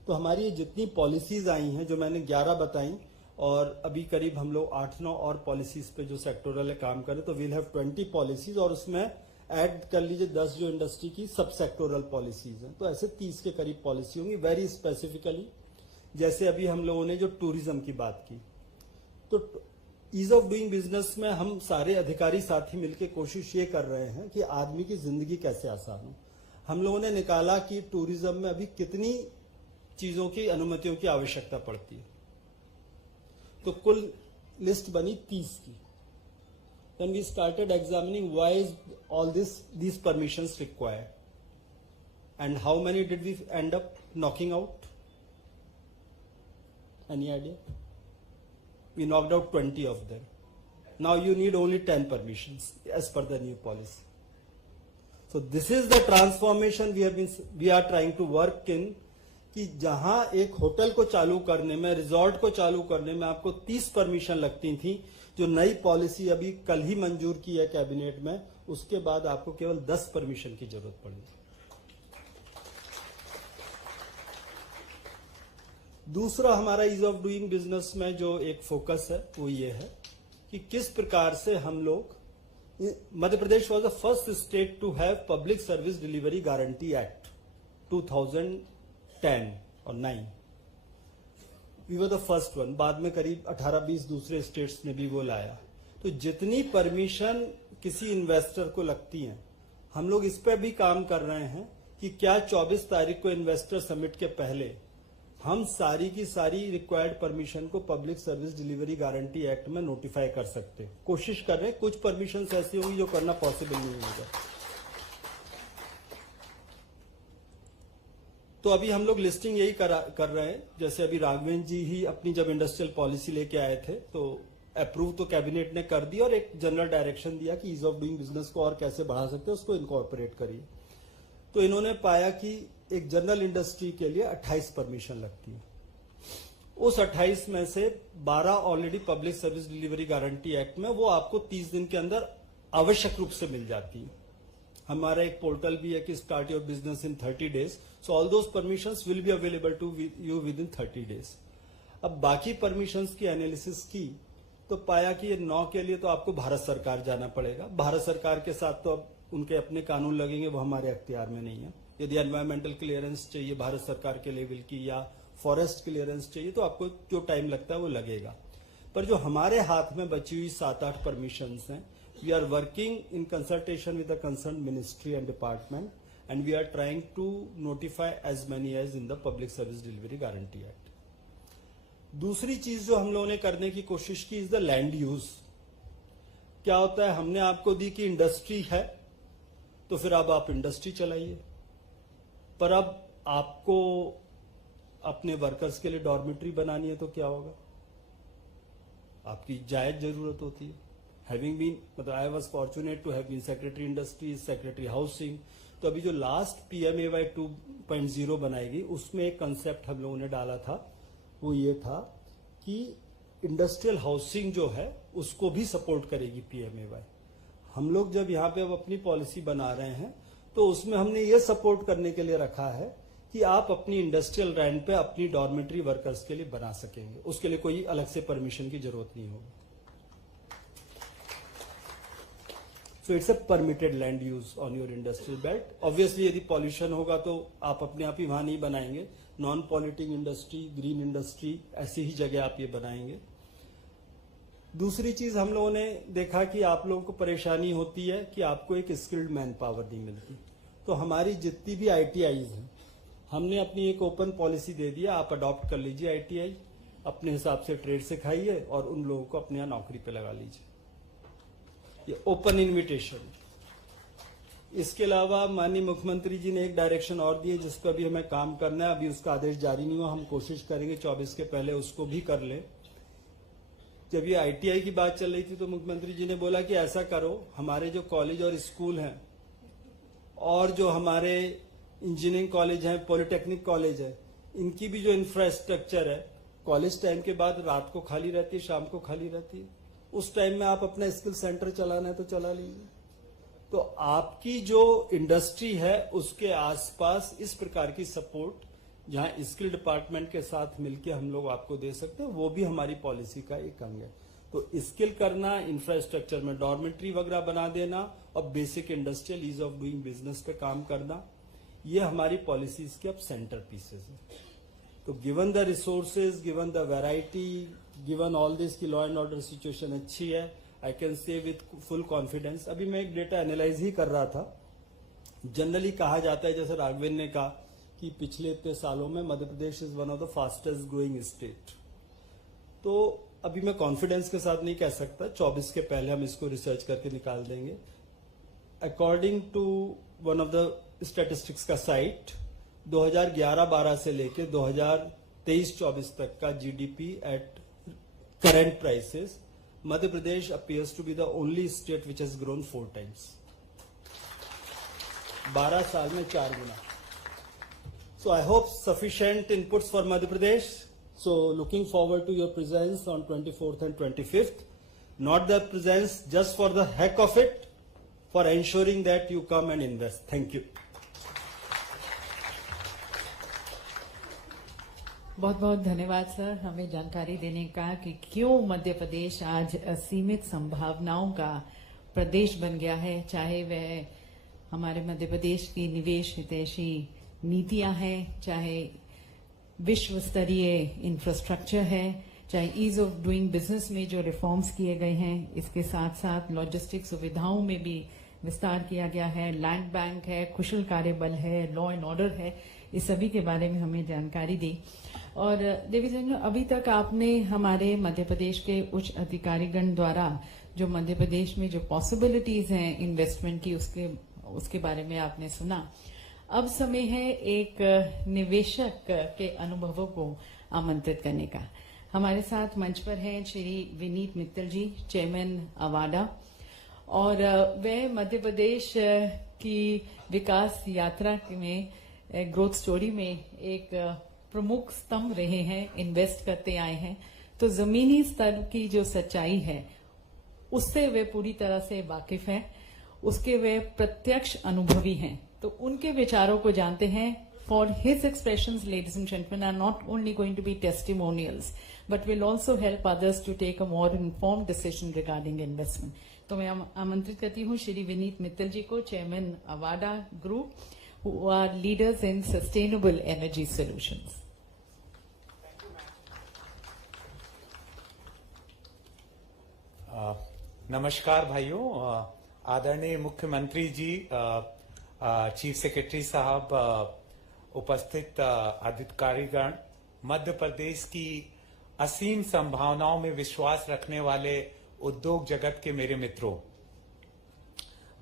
तो हमारी ये जितनी पॉलिसीज आई हैं, जो मैंने 11 बताई, और अभी करीब हम लोग 8-9 और पॉलिसीज पे जो सेक्टोरल है काम करें, तो वील हैव 20 पॉलिसीज, और उसमें ऐड कर लीजिए 10 जो इंडस्ट्री की सब सेक्टोरल पॉलिसीज हैं। तो ऐसे 30 के करीब पॉलिसी होंगी। वेरी स्पेसिफिकली जैसे अभी हम लोगों ने जो टूरिज्म की बात की, तो ईज ऑफ डूइंग बिजनेस में हम सारे अधिकारी साथी मिलकर कोशिश ये कर रहे हैं कि आदमी की जिंदगी कैसे आसान हो। हम लोगों ने निकाला कि टूरिज्म में अभी कितनी चीजों की, अनुमतियों की आवश्यकता पड़ती है। तो कुल लिस्ट बनी 30 की। Then we started examining why is all these permissions required, and how many did we end up knocking out? Any idea? We knocked out 20 of them. Now you need only 10 permissions as per the new policy. So this is the transformation we are trying to work in, कि जहां एक होटल को चालू करने में, रिजॉर्ट को चालू करने में आपको 30 परमिशन लगती थी, जो नई पॉलिसी अभी कल ही मंजूर की है कैबिनेट में, उसके बाद आपको केवल 10 परमिशन की जरूरत पड़ेगी। दूसरा हमारा ईज ऑफ डूइंग बिजनेस में जो एक फोकस है वो ये है कि किस प्रकार से हम लोग, Madhya Pradesh was the first state to have public service delivery guarantee act 2010 और 9। We were the first one. बाद में करीब 18-20 दूसरे स्टेट्स ने भी वो लाया। तो जितनी परमिशन किसी इन्वेस्टर को लगती है, हम लोग इस पर भी काम कर रहे हैं कि क्या 24 तारीख को इन्वेस्टर समिट के पहले हम सारी की सारी रिक्वायर्ड परमिशन को public service delivery guarantee act में नोटिफाई कर सकते। कोशिश कर रहे हैं। कुछ परमिशन ऐसी होंगी जो करना पॉसिबल नहीं होगा। तो अभी हम लोग लिस्टिंग यही कर रहे हैं। जैसे अभी राघवेंद्र जी ही अपनी जब इंडस्ट्रियल पॉलिसी लेके आए थे तो अप्रूव तो कैबिनेट ने कर दिया और एक जनरल डायरेक्शन दिया कि ईज ऑफ डूइंग बिजनेस को और कैसे बढ़ा सकते हैं, उसको इनकॉर्पोरेट करिए। तो इन्होंने पाया कि एक जनरल इंडस्ट्री के लिए 28 परमिशन लगती है। उस 28 में से 12 already public service delivery guarantee act में वो आपको 30 दिन के अंदर आवश्यक रूप से मिल जाती है। हमारा एक पोर्टल भी है कि start your business in 30 days, so all those permissions will be available to you within 30 days. अब बाकी परमिशंस की एनालिसिस की तो पाया कि ये 9 के लिए तो आपको भारत सरकार जाना पड़ेगा। भारत सरकार के साथ तो अब उनके अपने कानून लगेंगे, वो हमारे अख्तियार में नहीं है। यदि एनवायरमेंटल क्लियरेंस चाहिए भारत सरकार के लेवल की या फॉरेस्ट क्लियरेंस चाहिए तो आपको जो टाइम लगता है वो लगेगा। पर जो हमारे हाथ में बची हुई 7-8 परमिशंस हैं, we are working in consultation with the concern ministry and department and we are trying to notify as many as in the public service delivery guarantee act. दूसरी चीज जो हम लोगों ने करने की कोशिश की इज द लैंड यूज। क्या होता है, हमने आपको दी कि इंडस्ट्री है तो फिर अब आप इंडस्ट्री चलाइए, पर अब आपको अपने वर्कर्स के लिए डॉर्मेट्री बनानी है तो क्या होगा, आपकी जायज जरूरत होती है। हैविंग बीन मतलब I was fortunate to have been secretary industries, secretary housing, तो अभी जो लास्ट PMAY 2.0 बनाएगी उसमें एक कंसेप्ट हम लोगों ने डाला था, वो ये था कि इंडस्ट्रियल हाउसिंग जो है उसको भी सपोर्ट करेगी PMAY। हम लोग जब यहाँ पे अब अपनी पॉलिसी बना रहे हैं तो उसमें हमने ये सपोर्ट करने के लिए रखा है कि आप अपनी इंडस्ट्रियल लैंड पे अपनी डॉर्मेट्री वर्कर्स के लिए बना सकेंगे, उसके लिए कोई अलग से परमिशन की जरूरत नहीं होगी। So it's a permitted land use on your industrial belt. Obviously यदि पॉल्यूशन होगा तो आप अपने आप ही वहां नहीं बनाएंगे, non polluting industry, green industry, ऐसी ही जगह आप ये बनाएंगे। दूसरी चीज हम लोगों ने देखा कि आप लोगों को परेशानी होती है कि आपको एक स्किल्ड मैन पावर नहीं मिलती, तो हमारी जितनी भी ITIs हैं हमने अपनी एक ओपन पॉलिसी दे दिया, आप अडॉप्ट कर लीजिए ITI, अपने हिसाब से ट्रेड सिखाइए और उन लोगों को अपने यहाँ नौकरी पे लगा लीजिए। ये ओपन इन्विटेशन। इसके अलावा माननीय मुख्यमंत्री जी ने एक डायरेक्शन और दी है जिस पर अभी हमें काम करना है, अभी उसका आदेश जारी नहीं हुआ, हम कोशिश करेंगे 24 के पहले उसको भी कर ले। जब ये ITI की बात चल रही थी तो मुख्यमंत्री जी ने बोला कि ऐसा करो, हमारे जो कॉलेज और स्कूल हैं और जो हमारे इंजीनियरिंग कॉलेज हैं, पॉलिटेक्निक कॉलेज है, इनकी भी जो इंफ्रास्ट्रक्चर है कॉलेज टाइम के बाद रात को खाली रहती है, शाम को खाली रहती है, उस टाइम में आप अपना स्किल सेंटर चलाना है तो चला लीजिए। तो आपकी जो इंडस्ट्री है उसके आसपास इस प्रकार की सपोर्ट जहां स्किल डिपार्टमेंट के साथ मिलकर हम लोग आपको दे सकते हैं, वो भी हमारी पॉलिसी का एक अंग है। तो स्किल करना, इंफ्रास्ट्रक्चर में डॉर्मेट्री वगैरह बना देना और basic industrial ease of doing business पे काम करना, ये हमारी पॉलिसीज के अब सेंटर पीसेस है। तो given the resources, given the variety, given all this की लॉ एंड ऑर्डर सिचुएशन अच्छी है, I can say with full confidence. अभी मैं एक डेटा एनालाइज ही कर रहा था। जनरली कहा जाता है, जैसे राघवेंद्र ने कहा कि पिछले इतने सालों में Madhya Pradesh is one of the fastest growing state. तो अभी मैं कॉन्फिडेंस के साथ नहीं कह सकता, 24 के पहले हम इसको रिसर्च करके निकाल देंगे। According to one of the statistics का साइट, 2011-12 से लेके 2023-24 तक का GDP at current prices, Madhya Pradesh appears to be the only state which has grown 4 times। 12 साल में 4 गुना। So I hope sufficient inputs for Madhya Pradesh. So looking forward to your presence on 24th and 25th. Not the presence just for the heck of it, for ensuring that you come and invest. Thank you. बहुत बहुत धन्यवाद सर, हमें जानकारी देने का कि क्यों मध्य प्रदेश आज असीमित संभावनाओं का प्रदेश बन गया है। चाहे वह हमारे मध्य प्रदेश की निवेश हितैषी नीतियां हैं, चाहे विश्व स्तरीय इंफ्रास्ट्रक्चर है, चाहे ईज ऑफ डूइंग बिजनेस में जो रिफॉर्म्स किए गए हैं, इसके साथ साथ लॉजिस्टिक सुविधाओं में भी विस्तार किया गया है, लैंड बैंक है, कुशल कार्यबल है, लॉ एंड ऑर्डर है, इस सभी के बारे में हमें जानकारी दी। और देवी सिंह, अभी तक आपने हमारे मध्य प्रदेश के उच्च अधिकारीगण द्वारा जो मध्य प्रदेश में जो पॉसिबिलिटीज हैं इन्वेस्टमेंट की, उसके बारे में आपने सुना। अब समय है एक निवेशक के अनुभवों को आमंत्रित करने का। हमारे साथ मंच पर हैं श्री विनीत मित्तल जी, चेयरमैन अवाडा, और वे मध्य प्रदेश की विकास यात्रा में, ग्रोथ स्टोरी में एक प्रमुख स्तंभ रहे हैं, इन्वेस्ट करते आए हैं। तो जमीनी स्तर की जो सच्चाई है उससे वे पूरी तरह से वाकिफ हैं, उसके वे प्रत्यक्ष अनुभवी हैं। तो उनके विचारों को जानते हैं। For his expressions, ladies and gentlemen, are not only going to be testimonials, but will also help others to take a more informed decision regarding investment. तो मैं आमंत्रित करती हूँ श्री विनीत मित्तल जी को, chairman Avaada group, who are leaders in sustainable energy solutions. नमस्कार भाइयों, आदरणीय मुख्यमंत्री जी, चीफ सेक्रेटरी साहब, उपस्थित अधिकारीगण, मध्य प्रदेश की असीम संभावनाओं में विश्वास रखने वाले उद्योग जगत के मेरे मित्रों।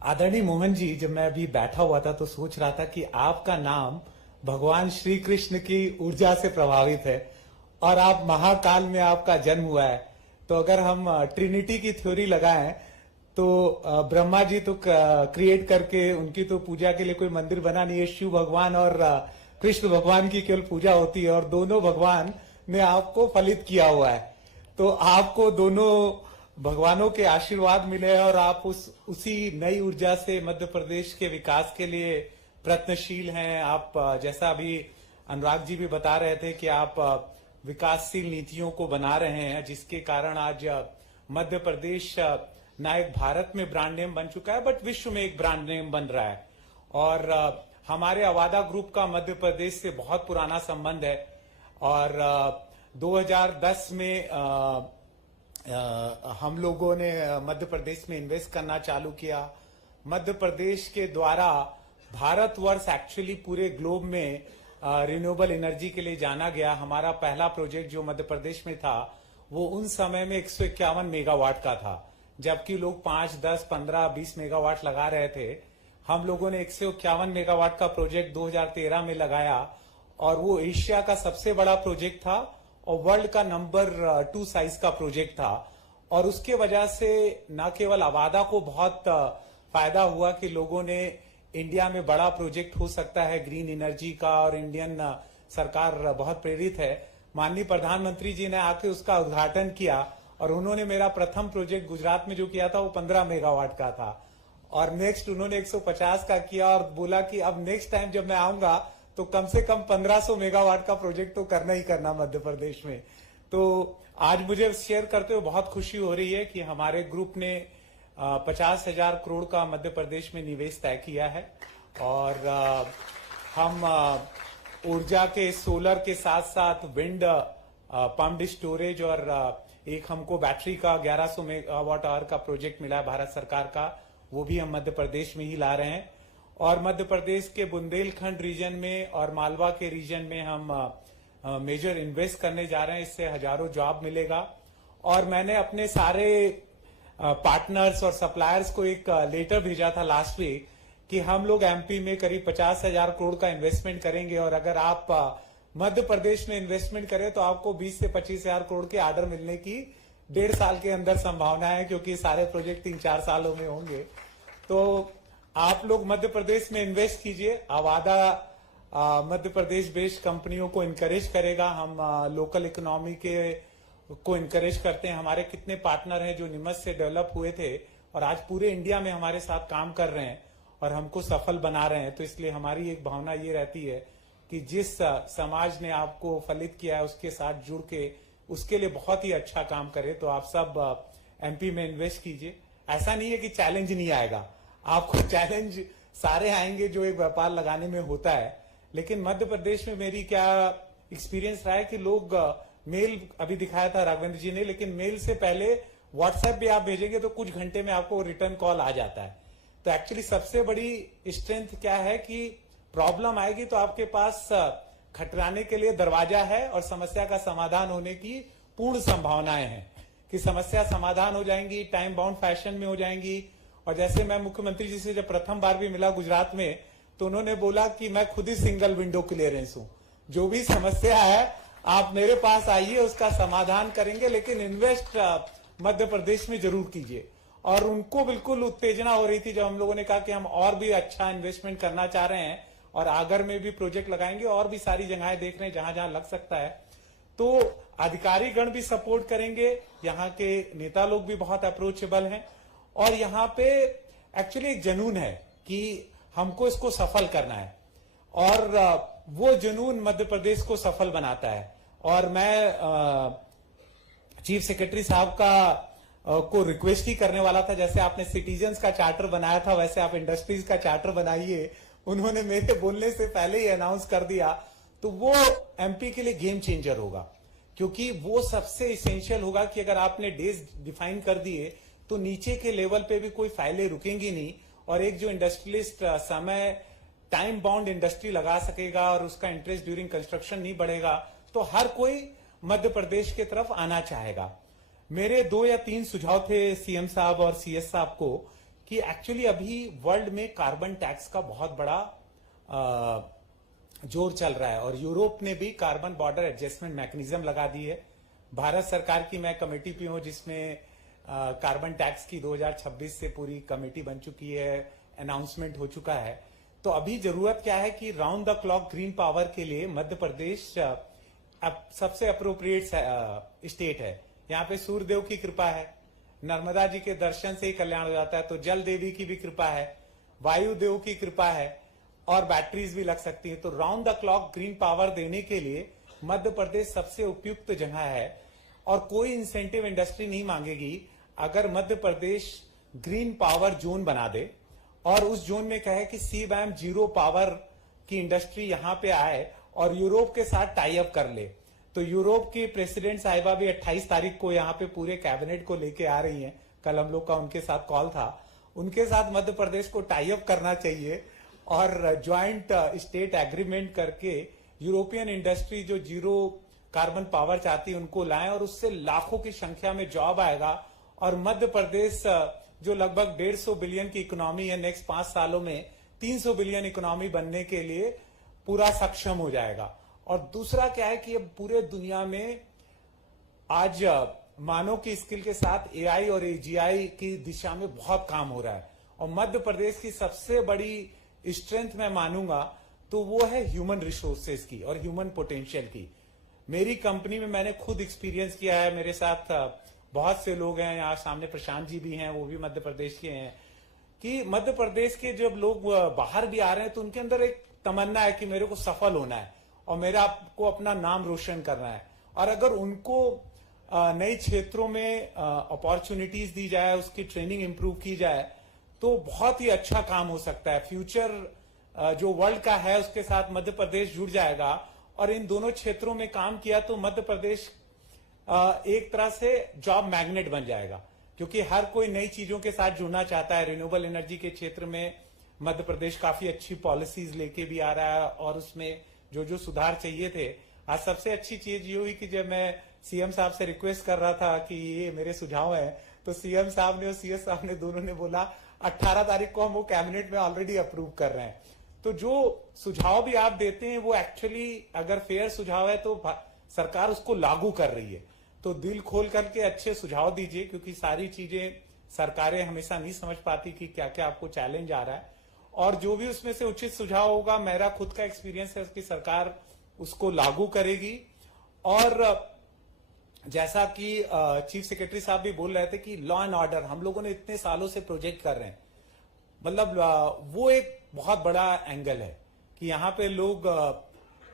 आदरणीय मोहन जी, जब मैं अभी बैठा हुआ था तो सोच रहा था कि आपका नाम भगवान श्री कृष्ण की ऊर्जा से प्रभावित है और आप महाकाल में आपका जन्म हुआ है। तो अगर हम ट्रिनिटी की थ्योरी लगाएं तो ब्रह्मा जी तो क्रिएट करके उनकी तो पूजा के लिए कोई मंदिर बना नहीं है, शिव भगवान और कृष्ण भगवान की केवल पूजा होती है और दोनों भगवान ने आपको फलित किया हुआ है। तो आपको दोनों भगवानों के आशीर्वाद मिले हैं और आप उसी नई ऊर्जा से मध्य प्रदेश के विकास के लिए प्रयत्नशील हैं। आप जैसा अभी अनुराग जी भी बता रहे थे कि आप विकासशील नीतियों को बना रहे हैं, जिसके कारण आज मध्य प्रदेश ना एक भारत में ब्रांड नेम बन चुका है बट विश्व में एक ब्रांड नेम बन रहा है। और हमारे अवाडा ग्रुप का मध्य प्रदेश से बहुत पुराना संबंध है और 2010 में हम लोगों ने मध्य प्रदेश में इन्वेस्ट करना चालू किया। मध्य प्रदेश के द्वारा भारतवर्ष एक्चुअली पूरे ग्लोब में रिन्यूएबल एनर्जी के लिए जाना गया। हमारा पहला प्रोजेक्ट जो मध्य प्रदेश में था वो उन समय में 151 मेगावाट का था, जबकि लोग 5, 10, 15, 20 मेगावाट लगा रहे थे। हम लोगों ने 151 मेगावाट का प्रोजेक्ट 2013 में लगाया और वो एशिया का सबसे बड़ा प्रोजेक्ट था और वर्ल्ड का नंबर 2 साइज का प्रोजेक्ट था। और उसके वजह से न केवल अवाडा को बहुत फायदा हुआ कि लोगों ने इंडिया में बड़ा प्रोजेक्ट हो सकता है ग्रीन एनर्जी का, और इंडियन सरकार बहुत प्रेरित है। माननीय प्रधानमंत्री जी ने आके उसका उद्घाटन किया और उन्होंने मेरा प्रथम प्रोजेक्ट गुजरात में जो किया था वो 15 मेगावाट का था और नेक्स्ट उन्होंने 150 का किया और बोला कि अब नेक्स्ट टाइम जब मैं आऊंगा तो कम से कम 1500 मेगावाट का प्रोजेक्ट तो करना ही करना मध्य प्रदेश में। तो आज मुझे शेयर करते हुए बहुत खुशी हो रही है कि हमारे ग्रुप ने 50,000 करोड़ का मध्य प्रदेश में निवेश तय किया है और हम ऊर्जा के सोलर के साथ साथ विंड, पम्प्ड स्टोरेज और एक हमको बैटरी का 1100 मेगावाट आवर का प्रोजेक्ट मिला है भारत सरकार का, वो भी हम मध्य प्रदेश में ही ला रहे हैं। और मध्य प्रदेश के बुंदेलखंड रीजन में और मालवा के रीजन में हम मेजर इन्वेस्ट करने जा रहे हैं। इससे हजारों जॉब मिलेगा। और मैंने अपने सारे पार्टनर्स और सप्लायर्स को एक लेटर भेजा था लास्ट वीक कि हम लोग एमपी में करीब 50,000 करोड़ का इन्वेस्टमेंट करेंगे और अगर आप मध्य प्रदेश में इन्वेस्टमेंट करें तो आपको 20 से 25,000 करोड़ के ऑर्डर मिलने की 1.5 साल के अंदर संभावना है, क्योंकि सारे प्रोजेक्ट 3-4 सालों में होंगे। तो आप लोग मध्य प्रदेश में इन्वेस्ट कीजिए। अवाडा मध्य प्रदेश बेस्ड कंपनियों को इनकरेज करेगा। हम लोकल इकोनॉमी को इनकरेज करते हैं। हमारे कितने पार्टनर हैं जो निमस से डेवलप हुए थे और आज पूरे इंडिया में हमारे साथ काम कर रहे हैं और हमको सफल बना रहे हैं। तो इसलिए हमारी एक भावना ये रहती है कि जिस समाज ने आपको फलित किया है उसके साथ जुड़ के उसके लिए बहुत ही अच्छा काम करे। तो आप सब एमपी में इन्वेस्ट कीजिए। ऐसा नहीं है कि चैलेंज नहीं आएगा, आपको चैलेंज सारे आएंगे जो एक व्यापार लगाने में होता है। लेकिन मध्य प्रदेश में मेरी क्या एक्सपीरियंस रहा है कि लोग मेल अभी दिखाया था राघवेंद्र जी ने, लेकिन मेल से पहले व्हाट्सएप भी आप भेजेंगे तो कुछ घंटे में आपको रिटर्न कॉल आ जाता है। तो एक्चुअली सबसे बड़ी स्ट्रेंथ क्या है कि प्रॉब्लम आएगी तो आपके पास खटराने के लिए दरवाजा है और समस्या का समाधान होने की पूर्ण संभावनाएं हैं कि समस्या समाधान हो जाएंगी, टाइम बाउंड फैशन में हो जाएंगी। और जैसे मैं मुख्यमंत्री जी से जब प्रथम बार भी मिला गुजरात में तो उन्होंने बोला कि मैं खुद ही सिंगल विंडो क्लियरेंस हूं, जो भी समस्या है आप मेरे पास आइए, उसका समाधान करेंगे, लेकिन इन्वेस्ट मध्य प्रदेश में जरूर कीजिए। और उनको बिल्कुल उत्तेजना हो रही थी जब हम लोगों ने कहा कि हम और भी अच्छा इन्वेस्टमेंट करना चाह रहे हैं और आगर में भी प्रोजेक्ट लगाएंगे, और भी सारी जगहें देख रहे हैं जहां जहां लग सकता है। तो अधिकारी गण भी सपोर्ट करेंगे, यहाँ के नेता लोग भी बहुत अप्रोचेबल हैं, और यहाँ पे एक्चुअली एक जुनून है कि हमको इसको सफल करना है, और वो जुनून मध्य प्रदेश को सफल बनाता है। और मैं चीफ सेक्रेटरी साहब को रिक्वेस्ट ही करने वाला था, जैसे आपने सिटीजन्स का चार्टर बनाया था वैसे आप इंडस्ट्रीज का चार्टर बनाइए। उन्होंने मेरे बोलने से पहले ही अनाउंस कर दिया, तो वो एमपी के लिए गेम चेंजर होगा, क्योंकि वो सबसे इसेंशियल होगा कि अगर आपने डेज डिफाइन कर दिए तो नीचे के लेवल पे भी कोई फाइलें रुकेंगी नहीं, और एक जो इंडस्ट्रियलिस्ट समय टाइम बाउंड इंडस्ट्री लगा सकेगा और उसका इंटरेस्ट ड्यूरिंग कंस्ट्रक्शन नहीं बढ़ेगा, तो हर कोई मध्य प्रदेश की तरफ आना चाहेगा। मेरे 2 या 3 सुझाव थे सीएम साहब और सीएस साहब को, कि एक्चुअली अभी वर्ल्ड में कार्बन टैक्स का बहुत बड़ा जोर चल रहा है, और यूरोप ने भी कार्बन बॉर्डर एडजस्टमेंट मैकेनिज्म लगा दी है। भारत सरकार की मैं कमेटी पे हूं जिसमें कार्बन टैक्स की 2026 से पूरी कमेटी बन चुकी है, अनाउंसमेंट हो चुका है। तो अभी जरूरत क्या है कि round the clock green power के लिए मध्य प्रदेश अब सबसे अप्रोप्रिएट स्टेट है। यहाँ पे सूर्य देव की कृपा है, नर्मदा जी के दर्शन से ही कल्याण हो जाता है, तो जल देवी की भी कृपा है, वायु देव की कृपा है, और बैटरीज भी लग सकती है। तो round the clock green power देने के लिए मध्य प्रदेश सबसे उपयुक्त जगह है, और कोई इंसेंटिव इंडस्ट्री नहीं मांगेगी अगर Madhya Pradesh green power zone बना दे, और उस जोन में कहे कि CBAM जीरो पावर की इंडस्ट्री यहाँ पे आए और यूरोप के साथ टाई अप कर ले। तो यूरोप की प्रेसिडेंट साहिबा भी 28 तारीख को यहाँ पे पूरे कैबिनेट को लेके आ रही हैं, कल हम लोग का उनके साथ कॉल था, उनके साथ मध्य प्रदेश को टाई अप करना चाहिए और ज्वाइंट स्टेट एग्रीमेंट करके यूरोपियन इंडस्ट्री जो जीरो कार्बन पावर चाहती है उनको लाएं, और उससे लाखों की संख्या में जॉब आएगा, और मध्य प्रदेश जो लगभग 150 बिलियन की इकोनॉमी है, नेक्स्ट 5 सालों में 300 बिलियन इकोनॉमी बनने के लिए पूरा सक्षम हो जाएगा। और दूसरा क्या है कि अब पूरे दुनिया में आज मानव की स्किल के साथ AI और AGI की दिशा में बहुत काम हो रहा है, और मध्य प्रदेश की सबसे बड़ी स्ट्रेंथ मैं मानूंगा तो वो है ह्यूमन रिसोर्सेज की और ह्यूमन पोटेंशियल की। मेरी कंपनी में मैंने खुद एक्सपीरियंस किया है, मेरे साथ बहुत से लोग हैं, यहाँ सामने प्रशांत जी भी हैं, वो भी मध्य प्रदेश के हैं, कि मध्य प्रदेश के जब लोग बाहर भी आ रहे हैं तो उनके अंदर एक तमन्ना है कि मेरे को सफल होना है और मेरा आपको अपना नाम रोशन करना है। और अगर उनको नए क्षेत्रों में अपॉर्चुनिटीज दी जाए, उसकी ट्रेनिंग इंप्रूव की जाए, तो बहुत ही अच्छा काम हो सकता है। फ्यूचर जो वर्ल्ड का है उसके साथ मध्य प्रदेश जुड़ जाएगा, और इन दोनों क्षेत्रों में काम किया तो मध्य प्रदेश एक तरह से जॉब मैग्नेट बन जाएगा, क्योंकि हर कोई नई चीजों के साथ जुड़ना चाहता है। रिन्यूएबल एनर्जी के क्षेत्र में मध्य प्रदेश काफी अच्छी पॉलिसीज लेके भी आ रहा है, और उसमें जो जो सुधार चाहिए थे। आज सबसे अच्छी चीज ये हुई कि जब मैं सीएम साहब से रिक्वेस्ट कर रहा था कि ये मेरे सुझाव है, तो सीएम साहब ने और सीएस साहब ने दोनों ने बोला 18 तारीख को हम वो कैबिनेट में ऑलरेडी अप्रूव कर रहे हैं। तो जो सुझाव भी आप देते हैं वो एक्चुअली अगर फेयर सुझाव है तो सरकार उसको लागू कर रही है। तो दिल खोल करके अच्छे सुझाव दीजिए, क्योंकि सारी चीजें सरकारें हमेशा नहीं समझ पाती कि क्या क्या आपको चैलेंज आ रहा है, और जो भी उसमें से उचित सुझाव होगा, मेरा खुद का एक्सपीरियंस है उसकी सरकार उसको लागू करेगी। और जैसा कि चीफ सेक्रेटरी साहब भी बोल रहे थे कि लॉ एंड ऑर्डर हम लोगों ने इतने सालों से प्रोजेक्ट कर रहे हैं, मतलब वो एक बहुत बड़ा एंगल है कि यहाँ पे लोग,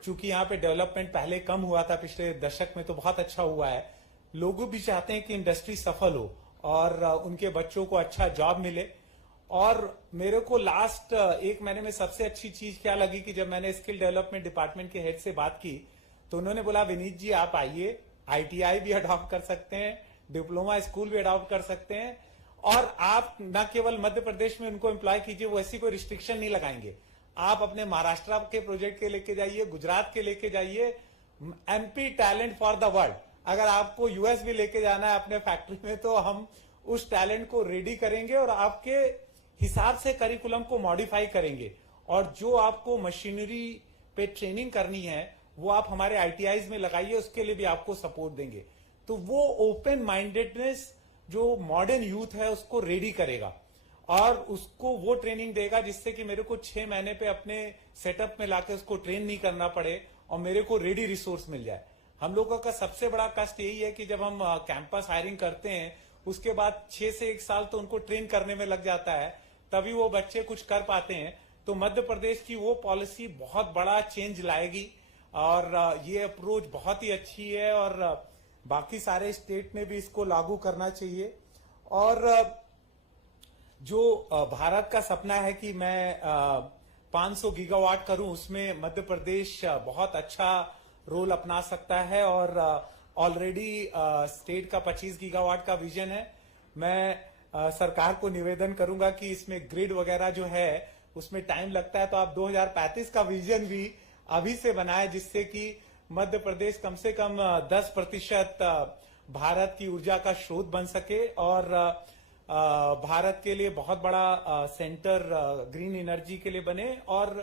चूंकि यहाँ पे डेवलपमेंट पहले कम हुआ था, पिछले दशक में तो बहुत अच्छा हुआ है, लोग भी चाहते हैं कि इंडस्ट्री सफल हो और उनके बच्चों को अच्छा जॉब मिले। और मेरे को लास्ट 1 महीने में सबसे अच्छी चीज क्या लगी कि जब मैंने स्किल डेवलपमेंट डिपार्टमेंट के हेड से बात की तो उन्होंने बोला, विनीत जी आप आइए, ITI भी अडॉप्ट कर सकते हैं, डिप्लोमा स्कूल भी अडॉप्ट कर सकते हैं, और आप न केवल मध्य प्रदेश में उनको एम्प्लॉय कीजिए, वो ऐसी कोई रिस्ट्रिक्शन नहीं लगाएंगे। आप अपने महाराष्ट्र के प्रोजेक्ट के लेके जाइए, गुजरात के लेके जाइए, MP talent for the world. अगर आपको US भी लेके जाना है अपने फैक्ट्री में, तो हम उस टैलेंट को रेडी करेंगे और आपके हिसाब से करिकुलम को मॉडिफाई करेंगे, और जो आपको मशीनरी पे ट्रेनिंग करनी है वो आप हमारे आईटीआईज में लगाइए, उसके लिए भी आपको सपोर्ट देंगे। तो वो ओपन माइंडेडनेस जो मॉडर्न यूथ है उसको रेडी करेगा और उसको वो ट्रेनिंग देगा जिससे कि मेरे को 6 महीने पे अपने सेटअप में लाके उसको ट्रेन नहीं करना पड़े और मेरे को रेडी रिसोर्स मिल जाए। हम लोगों का सबसे बड़ा कष्ट यही है कि जब हम कैंपस हायरिंग करते हैं उसके बाद 6 से 1 साल तो उनको ट्रेन करने में लग जाता है, तभी वो बच्चे कुछ कर पाते हैं। तो मध्य प्रदेश की वो पॉलिसी बहुत बड़ा चेंज लाएगी और ये अप्रोच बहुत ही अच्छी है और बाकी सारे स्टेट ने भी इसको लागू करना चाहिए। और जो भारत का सपना है कि मैं 500 गीगावाट करूं, उसमें मध्य प्रदेश बहुत अच्छा रोल अपना सकता है और ऑलरेडी स्टेट का 25 गीगावाट का विजन है। मैं सरकार को निवेदन करूंगा कि इसमें ग्रिड वगैरह जो है उसमें टाइम लगता है, तो आप 2035 का विजन भी अभी से बनाए जिससे कि मध्य प्रदेश कम से कम 10% भारत की ऊर्जा का स्रोत बन सके और भारत के लिए बहुत बड़ा सेंटर ग्रीन एनर्जी के लिए बने और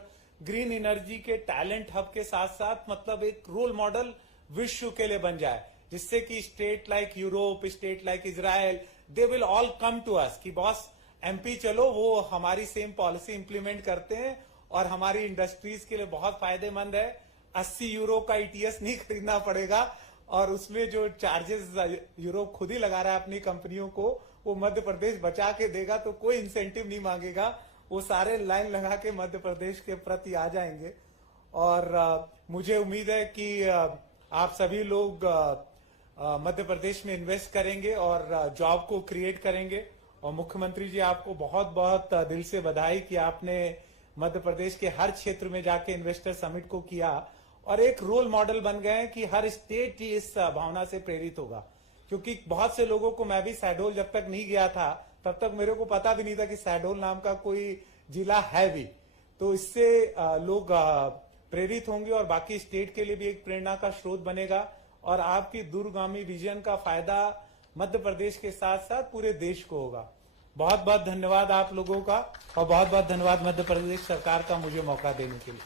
ग्रीन एनर्जी के टैलेंट हब के साथ साथ मतलब एक रोल मॉडल विश्व के लिए बन जाए, जिससे कि state like Europe, state like Israel, they will all come to us कि बॉस एमपी चलो, वो हमारी सेम पॉलिसी इंप्लीमेंट करते हैं और हमारी इंडस्ट्रीज के लिए बहुत फायदेमंद है। 80 यूरो का ईटीएस नहीं खरीदना पड़ेगा और उसमें जो चार्जेस यूरोप खुद ही लगा रहा है अपनी कंपनियों को, वो मध्य प्रदेश बचा के देगा, तो कोई इंसेंटिव नहीं मांगेगा, वो सारे लाइन लगा के मध्य प्रदेश के प्रति आ जाएंगे। और मुझे उम्मीद है कि आप सभी लोग मध्य प्रदेश में इन्वेस्ट करेंगे और जॉब को क्रिएट करेंगे। और मुख्यमंत्री जी, आपको बहुत बहुत दिल से बधाई कि आपने मध्य प्रदेश के हर क्षेत्र में जाके इन्वेस्टर समिट को किया और एक रोल मॉडल बन गए हैं कि हर स्टेट ही इस भावना से प्रेरित होगा। क्योंकि बहुत से लोगों को, मैं भी शहडोल जब तक नहीं गया था तब तक मेरे को पता भी नहीं था कि शहडोल नाम का कोई जिला है भी। तो इससे लोग प्रेरित होंगे और बाकी स्टेट के लिए भी एक प्रेरणा का स्रोत बनेगा और आपकी दूरगामी विजन का फायदा मध्य प्रदेश के साथ साथ पूरे देश को होगा। बहुत बहुत धन्यवाद आप लोगों का और बहुत बहुत धन्यवाद मध्य प्रदेश सरकार का मुझे मौका देने के लिए।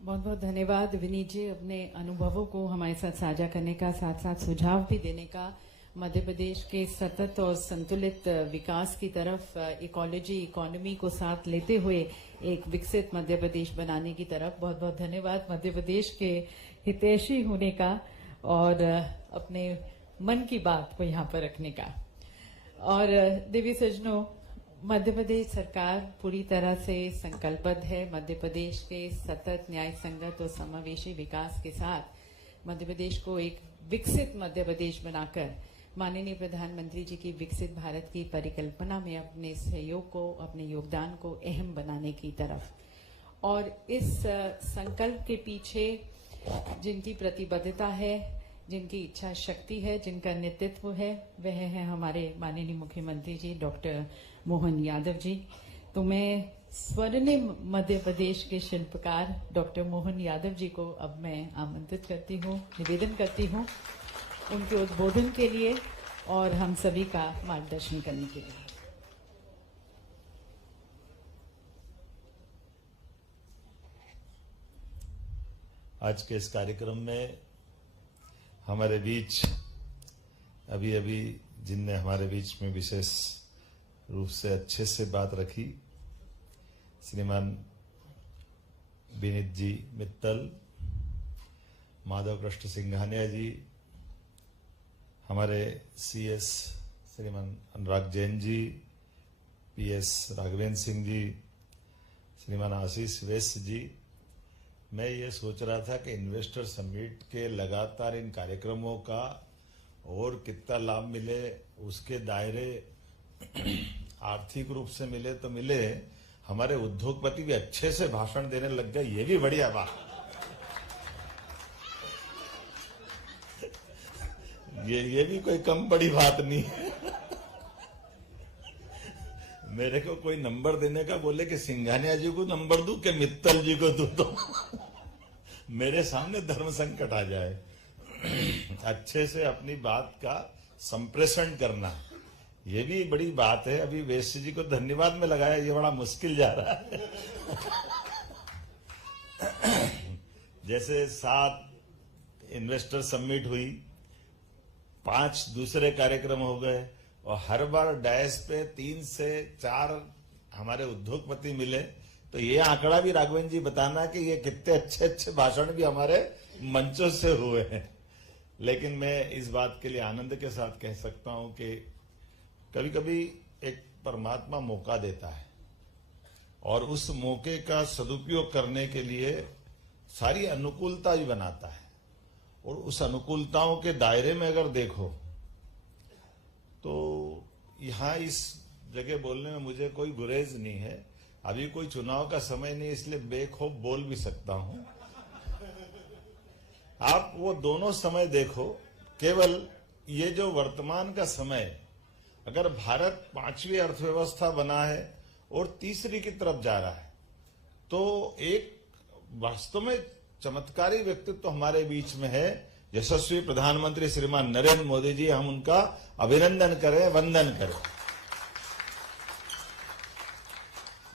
बहुत बहुत धन्यवाद विनीत जी, अपने अनुभवों को हमारे साथ साझा करने का, साथ साथ सुझाव भी देने का, मध्य प्रदेश के सतत और संतुलित विकास की तरफ, इकोनॉमी को साथ लेते हुए एक विकसित मध्य प्रदेश बनाने की तरफ। बहुत बहुत धन्यवाद मध्य प्रदेश के हितैषी होने का और अपने मन की बात को यहाँ पर रखने का। और देवी सज्जनों, मध्य प्रदेश सरकार पूरी तरह से संकल्पबद्ध है मध्य प्रदेश के सतत, न्याय संगत और समावेशी विकास के साथ मध्य प्रदेश को एक विकसित मध्य प्रदेश बनाकर माननीय प्रधानमंत्री जी की विकसित भारत की परिकल्पना में अपने सहयोग को, अपने योगदान को अहम बनाने की तरफ। और इस संकल्प के पीछे जिनकी प्रतिबद्धता है, जिनकी इच्छा शक्ति है, जिनका नेतृत्व है, वह है हमारे माननीय मुख्यमंत्री जी डॉक्टर मोहन यादव जी। तो मैं स्वर्णिम मध्य प्रदेश के शिल्पकार डॉक्टर मोहन यादव जी को अब मैं आमंत्रित करती हूँ, निवेदन करती हूँ उनके उद्बोधन के लिए और हम सभी का मार्गदर्शन करने के लिए। आज के इस कार्यक्रम में हमारे बीच अभी जिनने हमारे बीच में विशेष रूप से अच्छे से बात रखी, श्रीमान विनीत जी मित्तल, माधव कृष्ण सिंघानिया जी, हमारे सीएस श्रीमान अनुराग जैन जी, पीएस राघवेंद्र सिंह जी, श्रीमान आशीष वैश्य जी। मैं ये सोच रहा था कि इन्वेस्टर समिट के लगातार इन कार्यक्रमों का और कितना लाभ मिले, उसके दायरे आर्थिक रूप से मिले तो मिले, हमारे उद्योगपति भी अच्छे से भाषण देने लग गए, ये भी बढ़िया बात। ये भी कोई कम बड़ी बात नहीं है। मेरे को कोई नंबर देने का बोले कि सिंघानिया जी को नंबर दूं कि मित्तल जी को दूं, तो मेरे सामने धर्म संकट आ जाए। अच्छे से अपनी बात का संप्रेषण करना, ये भी बड़ी बात है। अभी वेस्ट जी को धन्यवाद में लगाया, ये बड़ा मुश्किल जा रहा है। जैसे 7 इन्वेस्टर समिट हुई, 5 दूसरे कार्यक्रम हो गए, और हर बार डैश पे 3 से 4 हमारे उद्योगपति मिले। तो ये आंकड़ा भी राघवेंद्र जी बताना कि ये कितने अच्छे अच्छे भाषण भी हमारे मंचों से हुए हैं। लेकिन मैं इस बात के लिए आनंद के साथ कह सकता हूं कि कभी कभी एक परमात्मा मौका देता है, और उस मौके का सदुपयोग करने के लिए सारी अनुकूलता भी बनाता है। और उस अनुकूलताओं के दायरे में अगर देखो तो यहां इस जगह बोलने में मुझे कोई गुरेज नहीं है। अभी कोई चुनाव का समय नहीं, इसलिए बेखौफ बोल भी सकता हूं। आप वो दोनों समय देखो, केवल ये जो वर्तमान का समय, अगर भारत 5वीं अर्थव्यवस्था बना है और तीसरी की तरफ जा रहा है, तो एक वास्तव में चमत्कारी व्यक्तित्व तो हमारे बीच में है, यशस्वी प्रधानमंत्री श्रीमान नरेंद्र मोदी जी। हम उनका अभिनंदन करें, वंदन करें।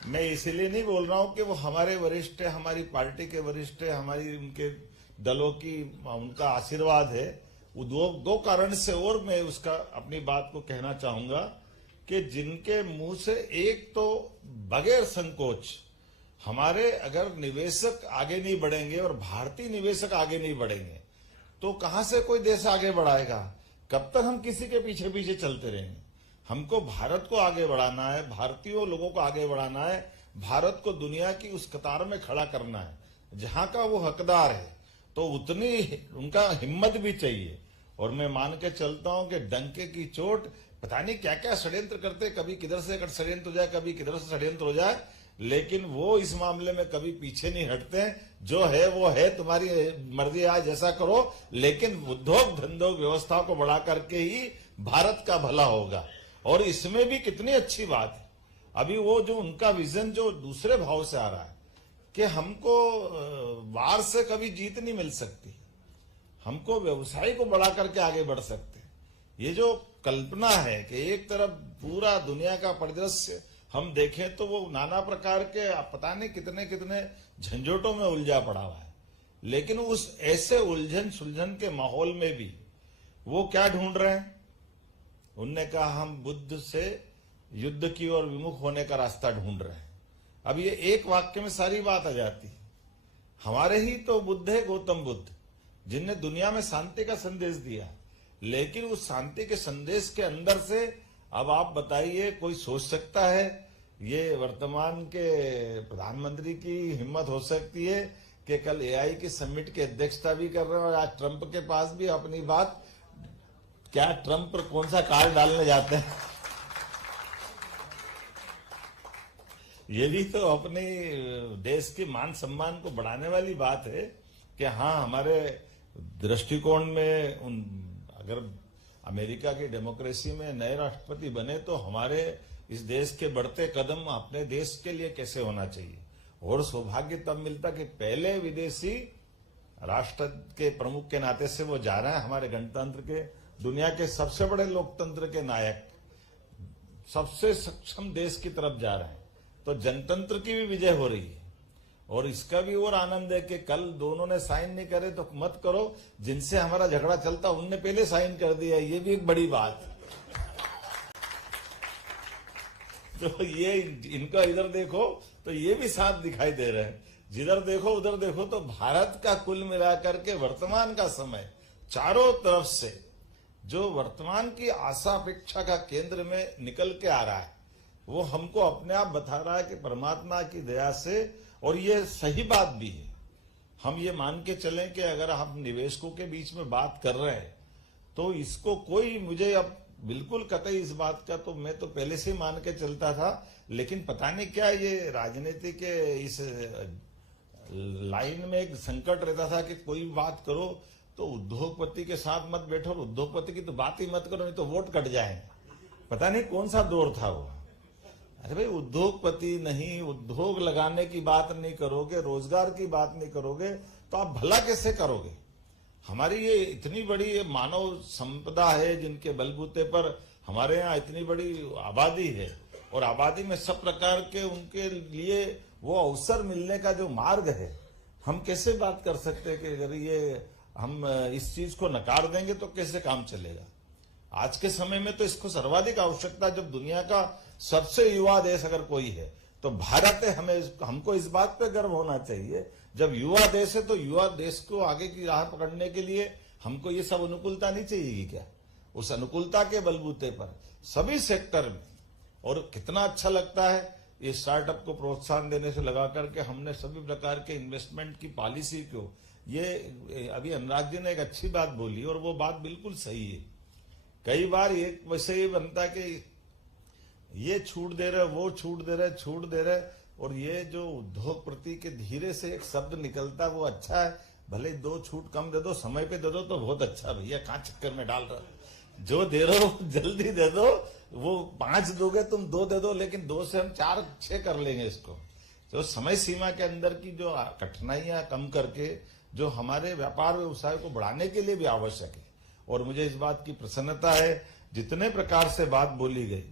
मैं इसलिए नहीं बोल रहा हूं कि वो हमारे वरिष्ठ है, हमारी पार्टी के वरिष्ठ है, हमारी उनके दलों की उनका आशीर्वाद है। वो दो कारण से और मैं उसका अपनी बात को कहना चाहूंगा कि जिनके मुंह से, एक तो बगैर संकोच, हमारे अगर निवेशक आगे नहीं बढ़ेंगे और भारतीय निवेशक आगे नहीं बढ़ेंगे तो कहां से कोई देश आगे बढ़ाएगा? कब तक हम किसी के पीछे पीछे चलते रहेंगे? हमको भारत को आगे बढ़ाना है, भारतीय लोगों को आगे बढ़ाना है, भारत को दुनिया की उस कतार में खड़ा करना है जहां का वो हकदार है। तो उतनी उनका हिम्मत भी चाहिए। और मैं मान के चलता हूं कि डंके की चोट, पता नहीं क्या क्या षड्यंत्र करते, कभी किधर से षड्यंत्र हो जाए, कभी किधर से षड्यंत्र हो जाए, लेकिन वो इस मामले में कभी पीछे नहीं हटते। जो है वो है, तुम्हारी मर्जी आज जैसा करो, लेकिन उद्योग धंधों व्यवस्था को बढ़ा करके ही भारत का भला होगा। और इसमें भी कितनी अच्छी बात है, अभी वो जो उनका विजन जो दूसरे भाव से आ रहा है कि हमको वार से कभी जीत नहीं मिल सकती, हमको व्यवसाय को बढ़ा करके आगे बढ़ सकते। ये जो कल्पना है कि एक तरफ पूरा दुनिया का परिदृश्य हम देखें तो वो नाना प्रकार के पता नहीं कितने कितने झंझोटों में उलझा पड़ा हुआ है, लेकिन उस ऐसे उलझन सुलझन के माहौल में भी वो क्या ढूंढ रहे हैं? उनने कहा हम बुद्ध से युद्ध की ओर विमुख होने का रास्ता ढूंढ रहे हैं। अब ये एक वाक्य में सारी बात आ जाती है। हमारे ही तो बुद्ध है गौतम बुद्ध, जिनने दुनिया में शांति का संदेश दिया, लेकिन उस शांति के संदेश के अंदर से अब आप बताइए, कोई सोच सकता है ये वर्तमान के प्रधानमंत्री की हिम्मत हो सकती है कि कल एआई की समिट की अध्यक्षता भी कर रहे हैं और आज ट्रंप के पास भी अपनी बात, क्या ट्रंप पर कौन सा कार्ड डालने जाते हैं? ये भी तो अपने देश के मान सम्मान को बढ़ाने वाली बात है कि हाँ, हमारे दृष्टिकोण में अगर अमेरिका की डेमोक्रेसी में नए राष्ट्रपति बने तो हमारे इस देश के बढ़ते कदम अपने देश के लिए कैसे होना चाहिए। और सौभाग्य तब मिलता कि पहले विदेशी राष्ट्र के प्रमुख के नाते से वो जा रहे हैं, हमारे गणतंत्र के, दुनिया के सबसे बड़े लोकतंत्र के नायक, सबसे सक्षम देश की तरफ जा रहे हैं। तो जनतंत्र की भी विजय हो रही है। और इसका भी और आनंद है कि कल दोनों ने साइन नहीं करे तो मत करो, जिनसे हमारा झगड़ा चलता उनने पहले साइन कर दिया, ये भी एक बड़ी बात। तो ये इनका इधर देखो तो ये भी साथ दिखाई दे रहे हैं, जिधर देखो उधर देखो। तो भारत का कुल मिलाकर के वर्तमान का समय चारों तरफ से जो वर्तमान की आशा अपेक्षा का केंद्र में निकल के आ रहा है, वो हमको अपने आप बता रहा है कि परमात्मा की दया से, और ये सही बात भी है, हम ये मान के चलें कि अगर हम निवेशकों के बीच में बात कर रहे हैं तो इसको कोई, मुझे अब बिल्कुल कतई इस बात का, तो मैं तो पहले से ही मान के चलता था, लेकिन पता नहीं क्या ये राजनीति के इस लाइन में एक संकट रहता था कि कोई बात करो तो उद्योगपति के साथ मत बैठो, उद्योगपति की तो बात ही मत करो, नहीं तो वोट कट जाएंगे। पता नहीं कौन सा दौर था वो। अरे भाई, उद्योगपति नहीं, उद्योग लगाने की बात नहीं करोगे, रोजगार की बात नहीं करोगे तो आप भला कैसे करोगे? हमारी ये इतनी बड़ी मानव संपदा है जिनके बलबूते पर हमारे यहाँ इतनी बड़ी आबादी है और आबादी में सब प्रकार के उनके लिए वो अवसर मिलने का जो मार्ग है, हम कैसे बात कर सकते हैं कि अगर ये हम इस चीज को नकार देंगे तो कैसे काम चलेगा। आज के समय में तो इसको सर्वाधिक आवश्यकता, जब दुनिया का सबसे युवा देश अगर कोई है तो भारत है। हमको इस बात पे गर्व होना चाहिए, जब युवा देश है तो युवा देश को आगे की राह पकड़ने के लिए हमको ये सब अनुकूलता नहीं चाहिए क्या? उस अनुकूलता के बलबूते पर सभी सेक्टर में, और कितना अच्छा लगता है ये स्टार्टअप को प्रोत्साहन देने से लगा करके हमने सभी प्रकार के इन्वेस्टमेंट की पॉलिसी को, ये अभी अनुराग जी ने एक अच्छी बात बोली और वो बात बिल्कुल सही है। कई बार ये वैसे ही बनता कि ये छूट दे रहे, वो छूट दे रहे, और ये जो उद्योगपति के धीरे से एक शब्द निकलता वो अच्छा है, भले 2 छूट कम दे दो, समय पे दे दो तो बहुत अच्छा। भैया कहाँ चक्कर में डाल रहे हो, जो दे रहे हो जल्दी दे दो। वो 5 दोगे तुम 2 दे दो, लेकिन 2 से हम 4-6 कर लेंगे इसको। तो समय सीमा के अंदर की जो कठिनाइयां कम करके जो हमारे व्यापार व्यवसाय को बढ़ाने के लिए भी आवश्यक है। और मुझे इस बात की प्रसन्नता है जितने प्रकार से बात बोली गई।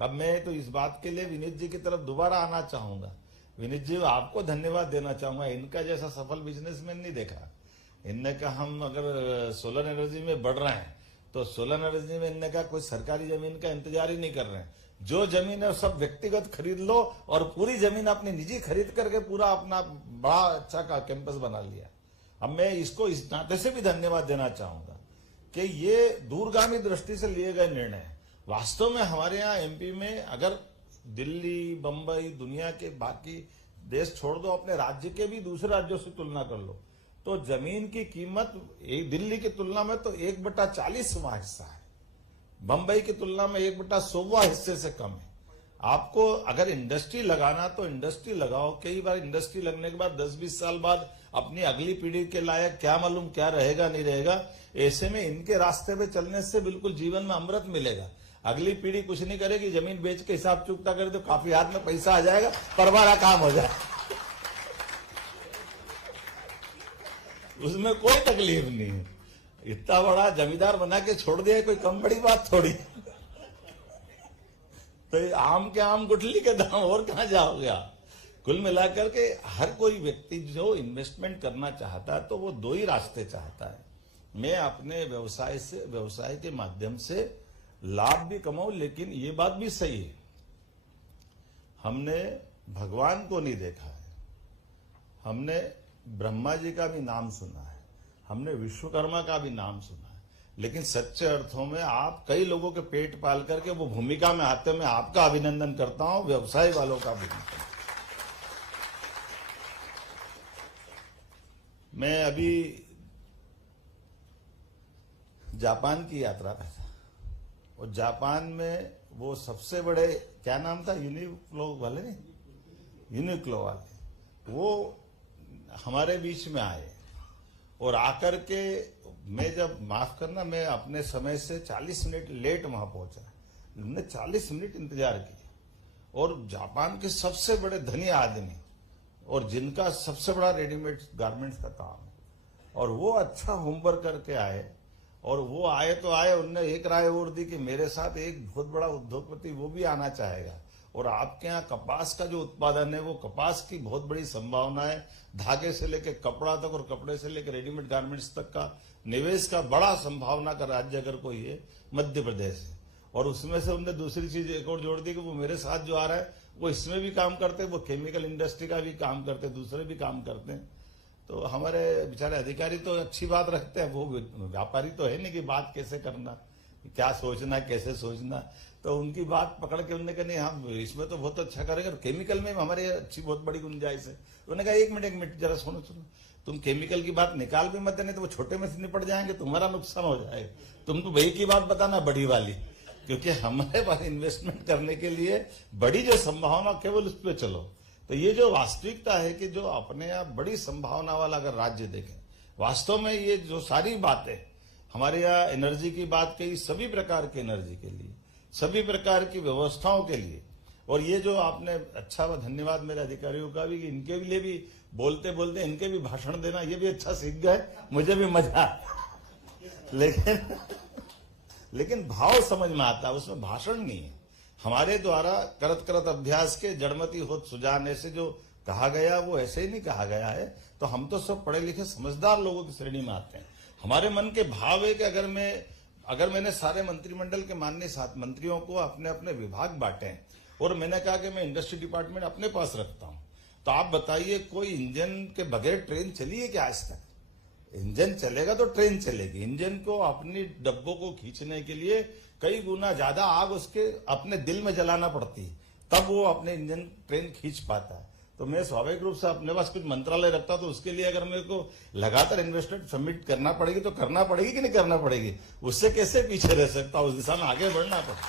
अब मैं तो इस बात के लिए विनीत जी की तरफ दोबारा आना चाहूंगा। विनीत जी, आपको धन्यवाद देना चाहूंगा। इनका जैसा सफल बिजनेसमैन नहीं देखा। इनने कहा हम अगर सोलर एनर्जी में बढ़ रहे हैं तो सोलर एनर्जी में इनने कहा कोई सरकारी जमीन का इंतजार ही नहीं कर रहे हैं। जो जमीन है सब व्यक्तिगत खरीद लो, और पूरी जमीन अपनी निजी खरीद करके पूरा अपना बड़ा अच्छा का कैंपस बना लिया। अब मैं इसको इस नाते से भी धन्यवाद देना चाहूंगा कि ये दूरगामी दृष्टि से लिए गए निर्णय हैं। वास्तव में हमारे यहाँ एमपी में अगर दिल्ली, बंबई, दुनिया के बाकी देश छोड़ दो, अपने राज्य के भी दूसरे राज्यों से तुलना कर लो तो जमीन की कीमत दिल्ली की तुलना में तो 1/40वां हिस्सा है, बंबई की तुलना में 1/100वां हिस्से से कम है। आपको अगर इंडस्ट्री लगाना तो इंडस्ट्री लगाओ। कई बार इंडस्ट्री लगने के बाद 10-20 साल बाद अपनी अगली पीढ़ी के लायक क्या मालूम क्या रहेगा नहीं रहेगा। ऐसे में इनके रास्ते पे चलने से बिल्कुल जीवन में अमृत मिलेगा। अगली पीढ़ी कुछ नहीं करेगी, जमीन बेच के हिसाब चुकता करे तो काफी हाथ में पैसा आ जाएगा, परवारा काम हो जाए, उसमें कोई तकलीफ नहीं है। इतना बड़ा जमींदार बना के छोड़ दिया, कोई कम बड़ी बात थोड़ी। तो आम के आम गुठली के दाम, और कहां जाओगे आप। कुल मिलाकर के हर कोई व्यक्ति जो इन्वेस्टमेंट करना चाहता है तो वो 2 ही रास्ते चाहता है। मैं अपने व्यवसाय के माध्यम से लाभ भी कमाऊं, लेकिन ये बात भी सही है, हमने भगवान को नहीं देखा है, हमने ब्रह्मा जी का भी नाम सुना है, हमने विश्वकर्मा का भी नाम सुना है, लेकिन सच्चे अर्थों में आप कई लोगों के पेट पाल करके वो भूमिका में आते, मैं आपका अभिनंदन करता हूं, व्यवसाय वालों का भी। मैं अभी जापान की यात्रा पे था और जापान में वो सबसे बड़े, क्या नाम था, यूनिक्लो वाले, नहीं यूनिक्लो वाले, वो हमारे बीच में आए और आकर के, मैं जब, माफ करना, मैं अपने समय से 40 मिनट लेट वहां पहुंचा। हमने 40 मिनट इंतजार किया। और जापान के सबसे बड़े धनी आदमी और जिनका सबसे बड़ा रेडीमेड गारमेंट्स का काम है, और वो अच्छा होमवर्क करके आए। और वो आए तो आए, उनने एक राय और दी कि मेरे साथ एक बहुत बड़ा उद्योगपति वो भी आना चाहेगा, और आपके यहाँ कपास का जो उत्पादन है वो कपास की बहुत बड़ी संभावना है, धागे से लेकर कपड़ा तक और कपड़े से लेकर रेडीमेड गारमेंट्स तक का निवेश का बड़ा संभावना का राज्य अगर कोई है मध्य प्रदेश है। और उसमें से उनने दूसरी चीज एक और जोड़ दी कि वो मेरे साथ जो आ रहा है वो इसमें भी काम करते हैं, वो केमिकल इंडस्ट्री का भी काम करते हैं, दूसरे भी काम करते हैं। तो हमारे बेचारे अधिकारी तो अच्छी बात रखते हैं, वो व्यापारी तो है नहीं कि बात कैसे करना, क्या सोचना, कैसे सोचना। तो उनकी बात पकड़ के उन्होंने कहा नहीं हम इसमें तो बहुत अच्छा करेंगे, केमिकल में हमारे अच्छी बहुत बड़ी गुंजाइश है। उन्होंने कहा एक मिनट जरा सुनो, तुम केमिकल की बात निकाल भी मत देने तो वो छोटे में से निपट जाएंगे, तुम्हारा नुकसान हो जाएगा। तुम तो वही की बात बताना बड़ी वाली, क्योंकि हमारे पास इन्वेस्टमेंट करने के लिए बड़ी जो संभावना केवल उस पर चलो। तो ये जो वास्तविकता है कि जो अपने यहाँ बड़ी संभावना वाला अगर राज्य देखें, वास्तव में ये जो सारी बातें हमारे यहाँ एनर्जी की बात कही, सभी प्रकार की एनर्जी के लिए, सभी प्रकार की व्यवस्थाओं के लिए, और ये जो आपने अच्छा, धन्यवाद मेरे अधिकारियों का भी कि इनके लिए भी बोलते बोलते इनके भी भाषण देना, ये भी अच्छा सीख गए, मुझे भी मजा। लेकिन भाव समझ में आता है, उसमें भाषण नहीं है। हमारे द्वारा करत करत अभ्यास के जड़मती होत सुजाने से जो कहा गया वो ऐसे ही नहीं कहा गया है। तो हम तो सब पढ़े लिखे समझदार लोगों की श्रेणी में आते हैं। हमारे मन के भाव है कि अगर मैंने सारे मंत्रिमंडल के माननीय 7 मंत्रियों को अपने अपने विभाग बांटे हैं और मैंने कहा कि मैं इंडस्ट्री डिपार्टमेंट अपने पास रखता हूं, तो आप बताइए कोई इंजन के बगैर ट्रेन चली है क्या आज तक? इंजन चलेगा तो ट्रेन चलेगी। इंजन को अपनी डब्बों को खींचने के लिए कई गुना ज्यादा आग उसके अपने दिल में जलाना पड़ती है, तब वो अपने इंजन ट्रेन खींच पाता है। तो मैं स्वाभाविक रूप से अपने पास कुछ मंत्रालय रखता, तो उसके लिए अगर मेरे को लगातार इन्वेस्टमेंट सबमिट करना पड़ेगी तो करना पड़ेगी कि नहीं करना पड़ेगी? उससे कैसे पीछे रह सकता, उस दिशा में आगे बढ़ना पड़ेगा।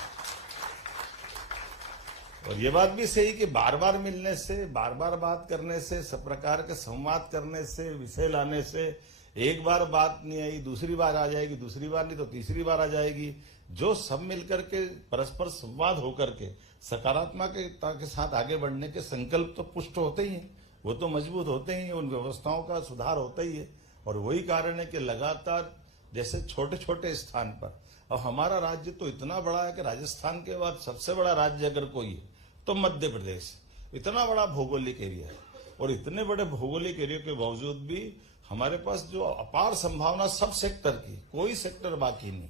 और ये बात भी सही कि बार बार मिलने से, बार बार बात करने से, सब प्रकार के संवाद करने से, विषय लाने से, एक बार बात नहीं आई दूसरी बार आ जाएगी, दूसरी बार नहीं तो तीसरी बार आ जाएगी। जो सब मिलकर के परस्पर संवाद होकर के सकारात्मकता के साथ आगे बढ़ने के संकल्प तो पुष्ट होते ही हैं, वो तो मजबूत होते ही हैं, उन व्यवस्थाओं का सुधार होता ही है। और वही कारण है कि लगातार जैसे छोटे छोटे स्थान पर, और हमारा राज्य तो इतना बड़ा है कि राजस्थान के बाद सबसे बड़ा राज्य अगर कोई है तो मध्य प्रदेश। इतना बड़ा भौगोलिक एरिया है और इतने बड़े भौगोलिक एरिया के बावजूद भी हमारे पास जो अपार संभावना सब सेक्टर की, कोई सेक्टर बाकी नहीं।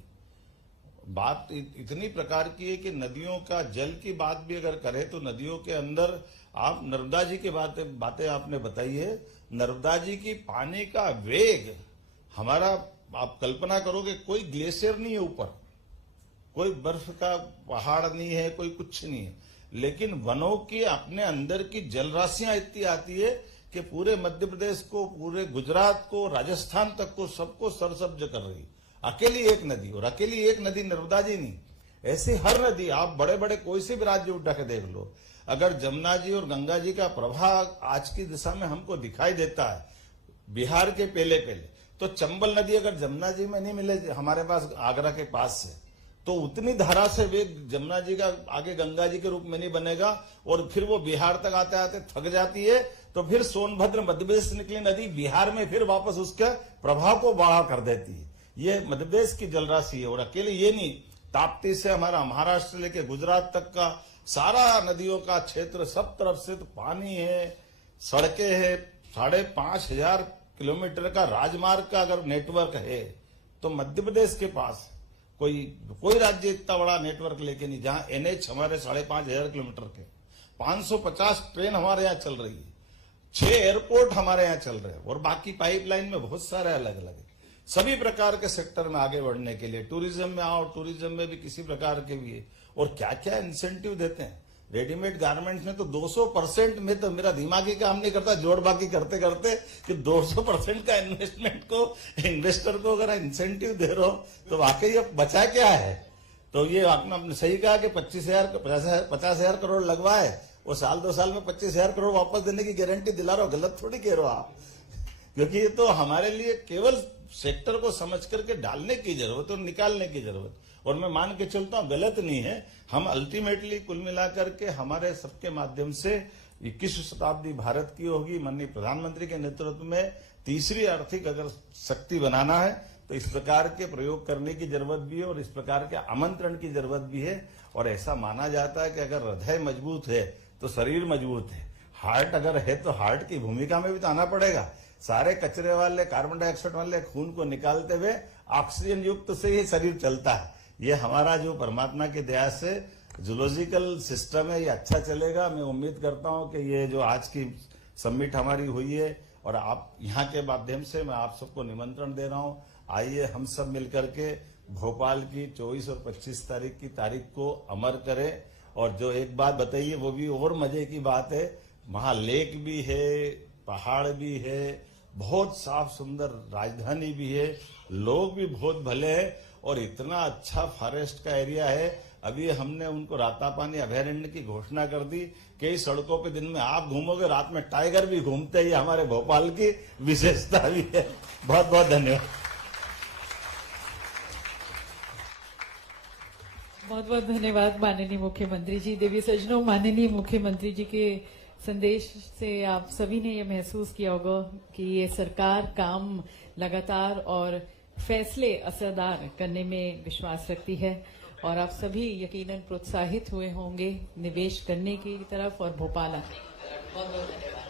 बात इतनी प्रकार की है कि नदियों का जल की बात भी अगर करें तो नदियों के अंदर आप नर्मदा जी की बातें आपने बताई है। नर्मदा जी की पानी का वेग हमारा, आप कल्पना करोगे कोई ग्लेशियर नहीं है ऊपर, कोई बर्फ का पहाड़ नहीं है, कोई कुछ नहीं है, लेकिन वनों की अपने अंदर की जल राशियां इतनी आती है कि पूरे मध्य प्रदेश को, पूरे गुजरात को, राजस्थान तक को, सबको सरसब्ज कर रही। अकेली एक नदी, और अकेली एक नदी नर्मदा जी नहीं, ऐसी हर नदी आप बड़े बड़े कोई से भी राज्य उठा के देख लो, अगर जमुना जी और गंगा जी का प्रभाव आज की दिशा में हमको दिखाई देता है बिहार के पहले तो चंबल नदी अगर जमुना जी में नहीं मिले हमारे पास आगरा के पास से, तो उतनी धारा से वे जमुना जी का आगे गंगा जी के रूप में नहीं बनेगा और फिर वो बिहार तक आते आते थक जाती है, तो फिर सोनभद्र मध्य प्रदेश से निकली नदी बिहार में फिर वापस उसके प्रभाव को बढ़ा कर देती है। ये मध्य प्रदेश की जलराशि है। और अकेले ये नहीं, ताप्ती से हमारा महाराष्ट्र लेके गुजरात तक का सारा नदियों का क्षेत्र, सब तरफ से तो पानी है, सड़कें है, 5,500 किलोमीटर का राजमार्ग का अगर नेटवर्क है तो मध्य प्रदेश के पास कोई राज्य इतना बड़ा नेटवर्क लेके नहीं, जहां NH हमारे 5,500 किलोमीटर के, 550 ट्रेन हमारे यहाँ चल रही है, 6 एयरपोर्ट हमारे यहाँ चल रहे हैं, और बाकी पाइपलाइन में बहुत सारे अलग अलग है। सभी प्रकार के सेक्टर में आगे बढ़ने के लिए टूरिज्म में आओ, टूरिज्म में भी किसी प्रकार के भी है। और क्या क्या इंसेंटिव देते हैं रेडीमेड गारमेंट्स में, तो 200% में तो मेरा दिमाग ही काम नहीं करता, जोड़ बाकी करते करते कि 200% का इन्वेस्टमेंट को, इन्वेस्टर को अगर इंसेंटिव दे रहे हो तो वाकई अब बचा क्या है। तो ये आपने सही कहा कि 50,000 करोड़ लगवाए और साल 2 साल में 25,000 करोड़ वापस देने की गारंटी दिला रहे हो, गलत थोड़ी कह रहे हो आप। क्योंकि ये तो हमारे लिए केवल सेक्टर को समझ करके डालने की जरूरत और निकालने की जरूरत, और मैं मान के चलता हूं गलत नहीं है। हम अल्टीमेटली कुल मिलाकर के हमारे सबके माध्यम से 21वीं शताब्दी भारत की होगी, माननीय प्रधानमंत्री के नेतृत्व में तीसरी आर्थिक अगर शक्ति बनाना है तो इस प्रकार के प्रयोग करने की जरूरत भी है और इस प्रकार के आमंत्रण की जरूरत भी है। और ऐसा माना जाता है कि अगर हृदय मजबूत है तो शरीर मजबूत है, हार्ट अगर है तो हार्ट की भूमिका में भी तो आना पड़ेगा। सारे कचरे वाले, कार्बन डाइऑक्साइड वाले खून को निकालते हुए ऑक्सीजन युक्त से ही शरीर चलता है। ये हमारा जो परमात्मा की दया से जूलॉजिकल सिस्टम है, ये अच्छा चलेगा। मैं उम्मीद करता हूं कि ये जो आज की समिट हमारी हुई है और आप यहाँ के माध्यम से मैं आप सबको निमंत्रण दे रहा हूं, आइए हम सब मिलकर के भोपाल की 24 और 25 तारीख की तारीख को अमर करें। और जो एक बात बताइए वो भी और मजे की बात है, वहां लेक भी है, पहाड़ भी है, बहुत साफ सुंदर राजधानी भी है, लोग भी बहुत भले हैं और इतना अच्छा फॉरेस्ट का एरिया है। अभी हमने उनको रातापानी अभयारण्य की घोषणा कर दी। कई सड़कों पे दिन में आप घूमोगे, रात में टाइगर भी घूमते ही, हमारे भोपाल की विशेषता भी है। बहुत बहुत धन्यवाद। बहुत बहुत धन्यवाद माननीय मुख्यमंत्री जी। देवी सज्जनों, माननीय मुख्यमंत्री जी के संदेश से आप सभी ने ये महसूस किया होगा कि ये सरकार काम लगातार और फैसले असरदार करने में विश्वास रखती है और आप सभी यकीनन प्रोत्साहित हुए होंगे निवेश करने की तरफ और भोपाल आने की तरफ। बहुत बहुत धन्यवाद।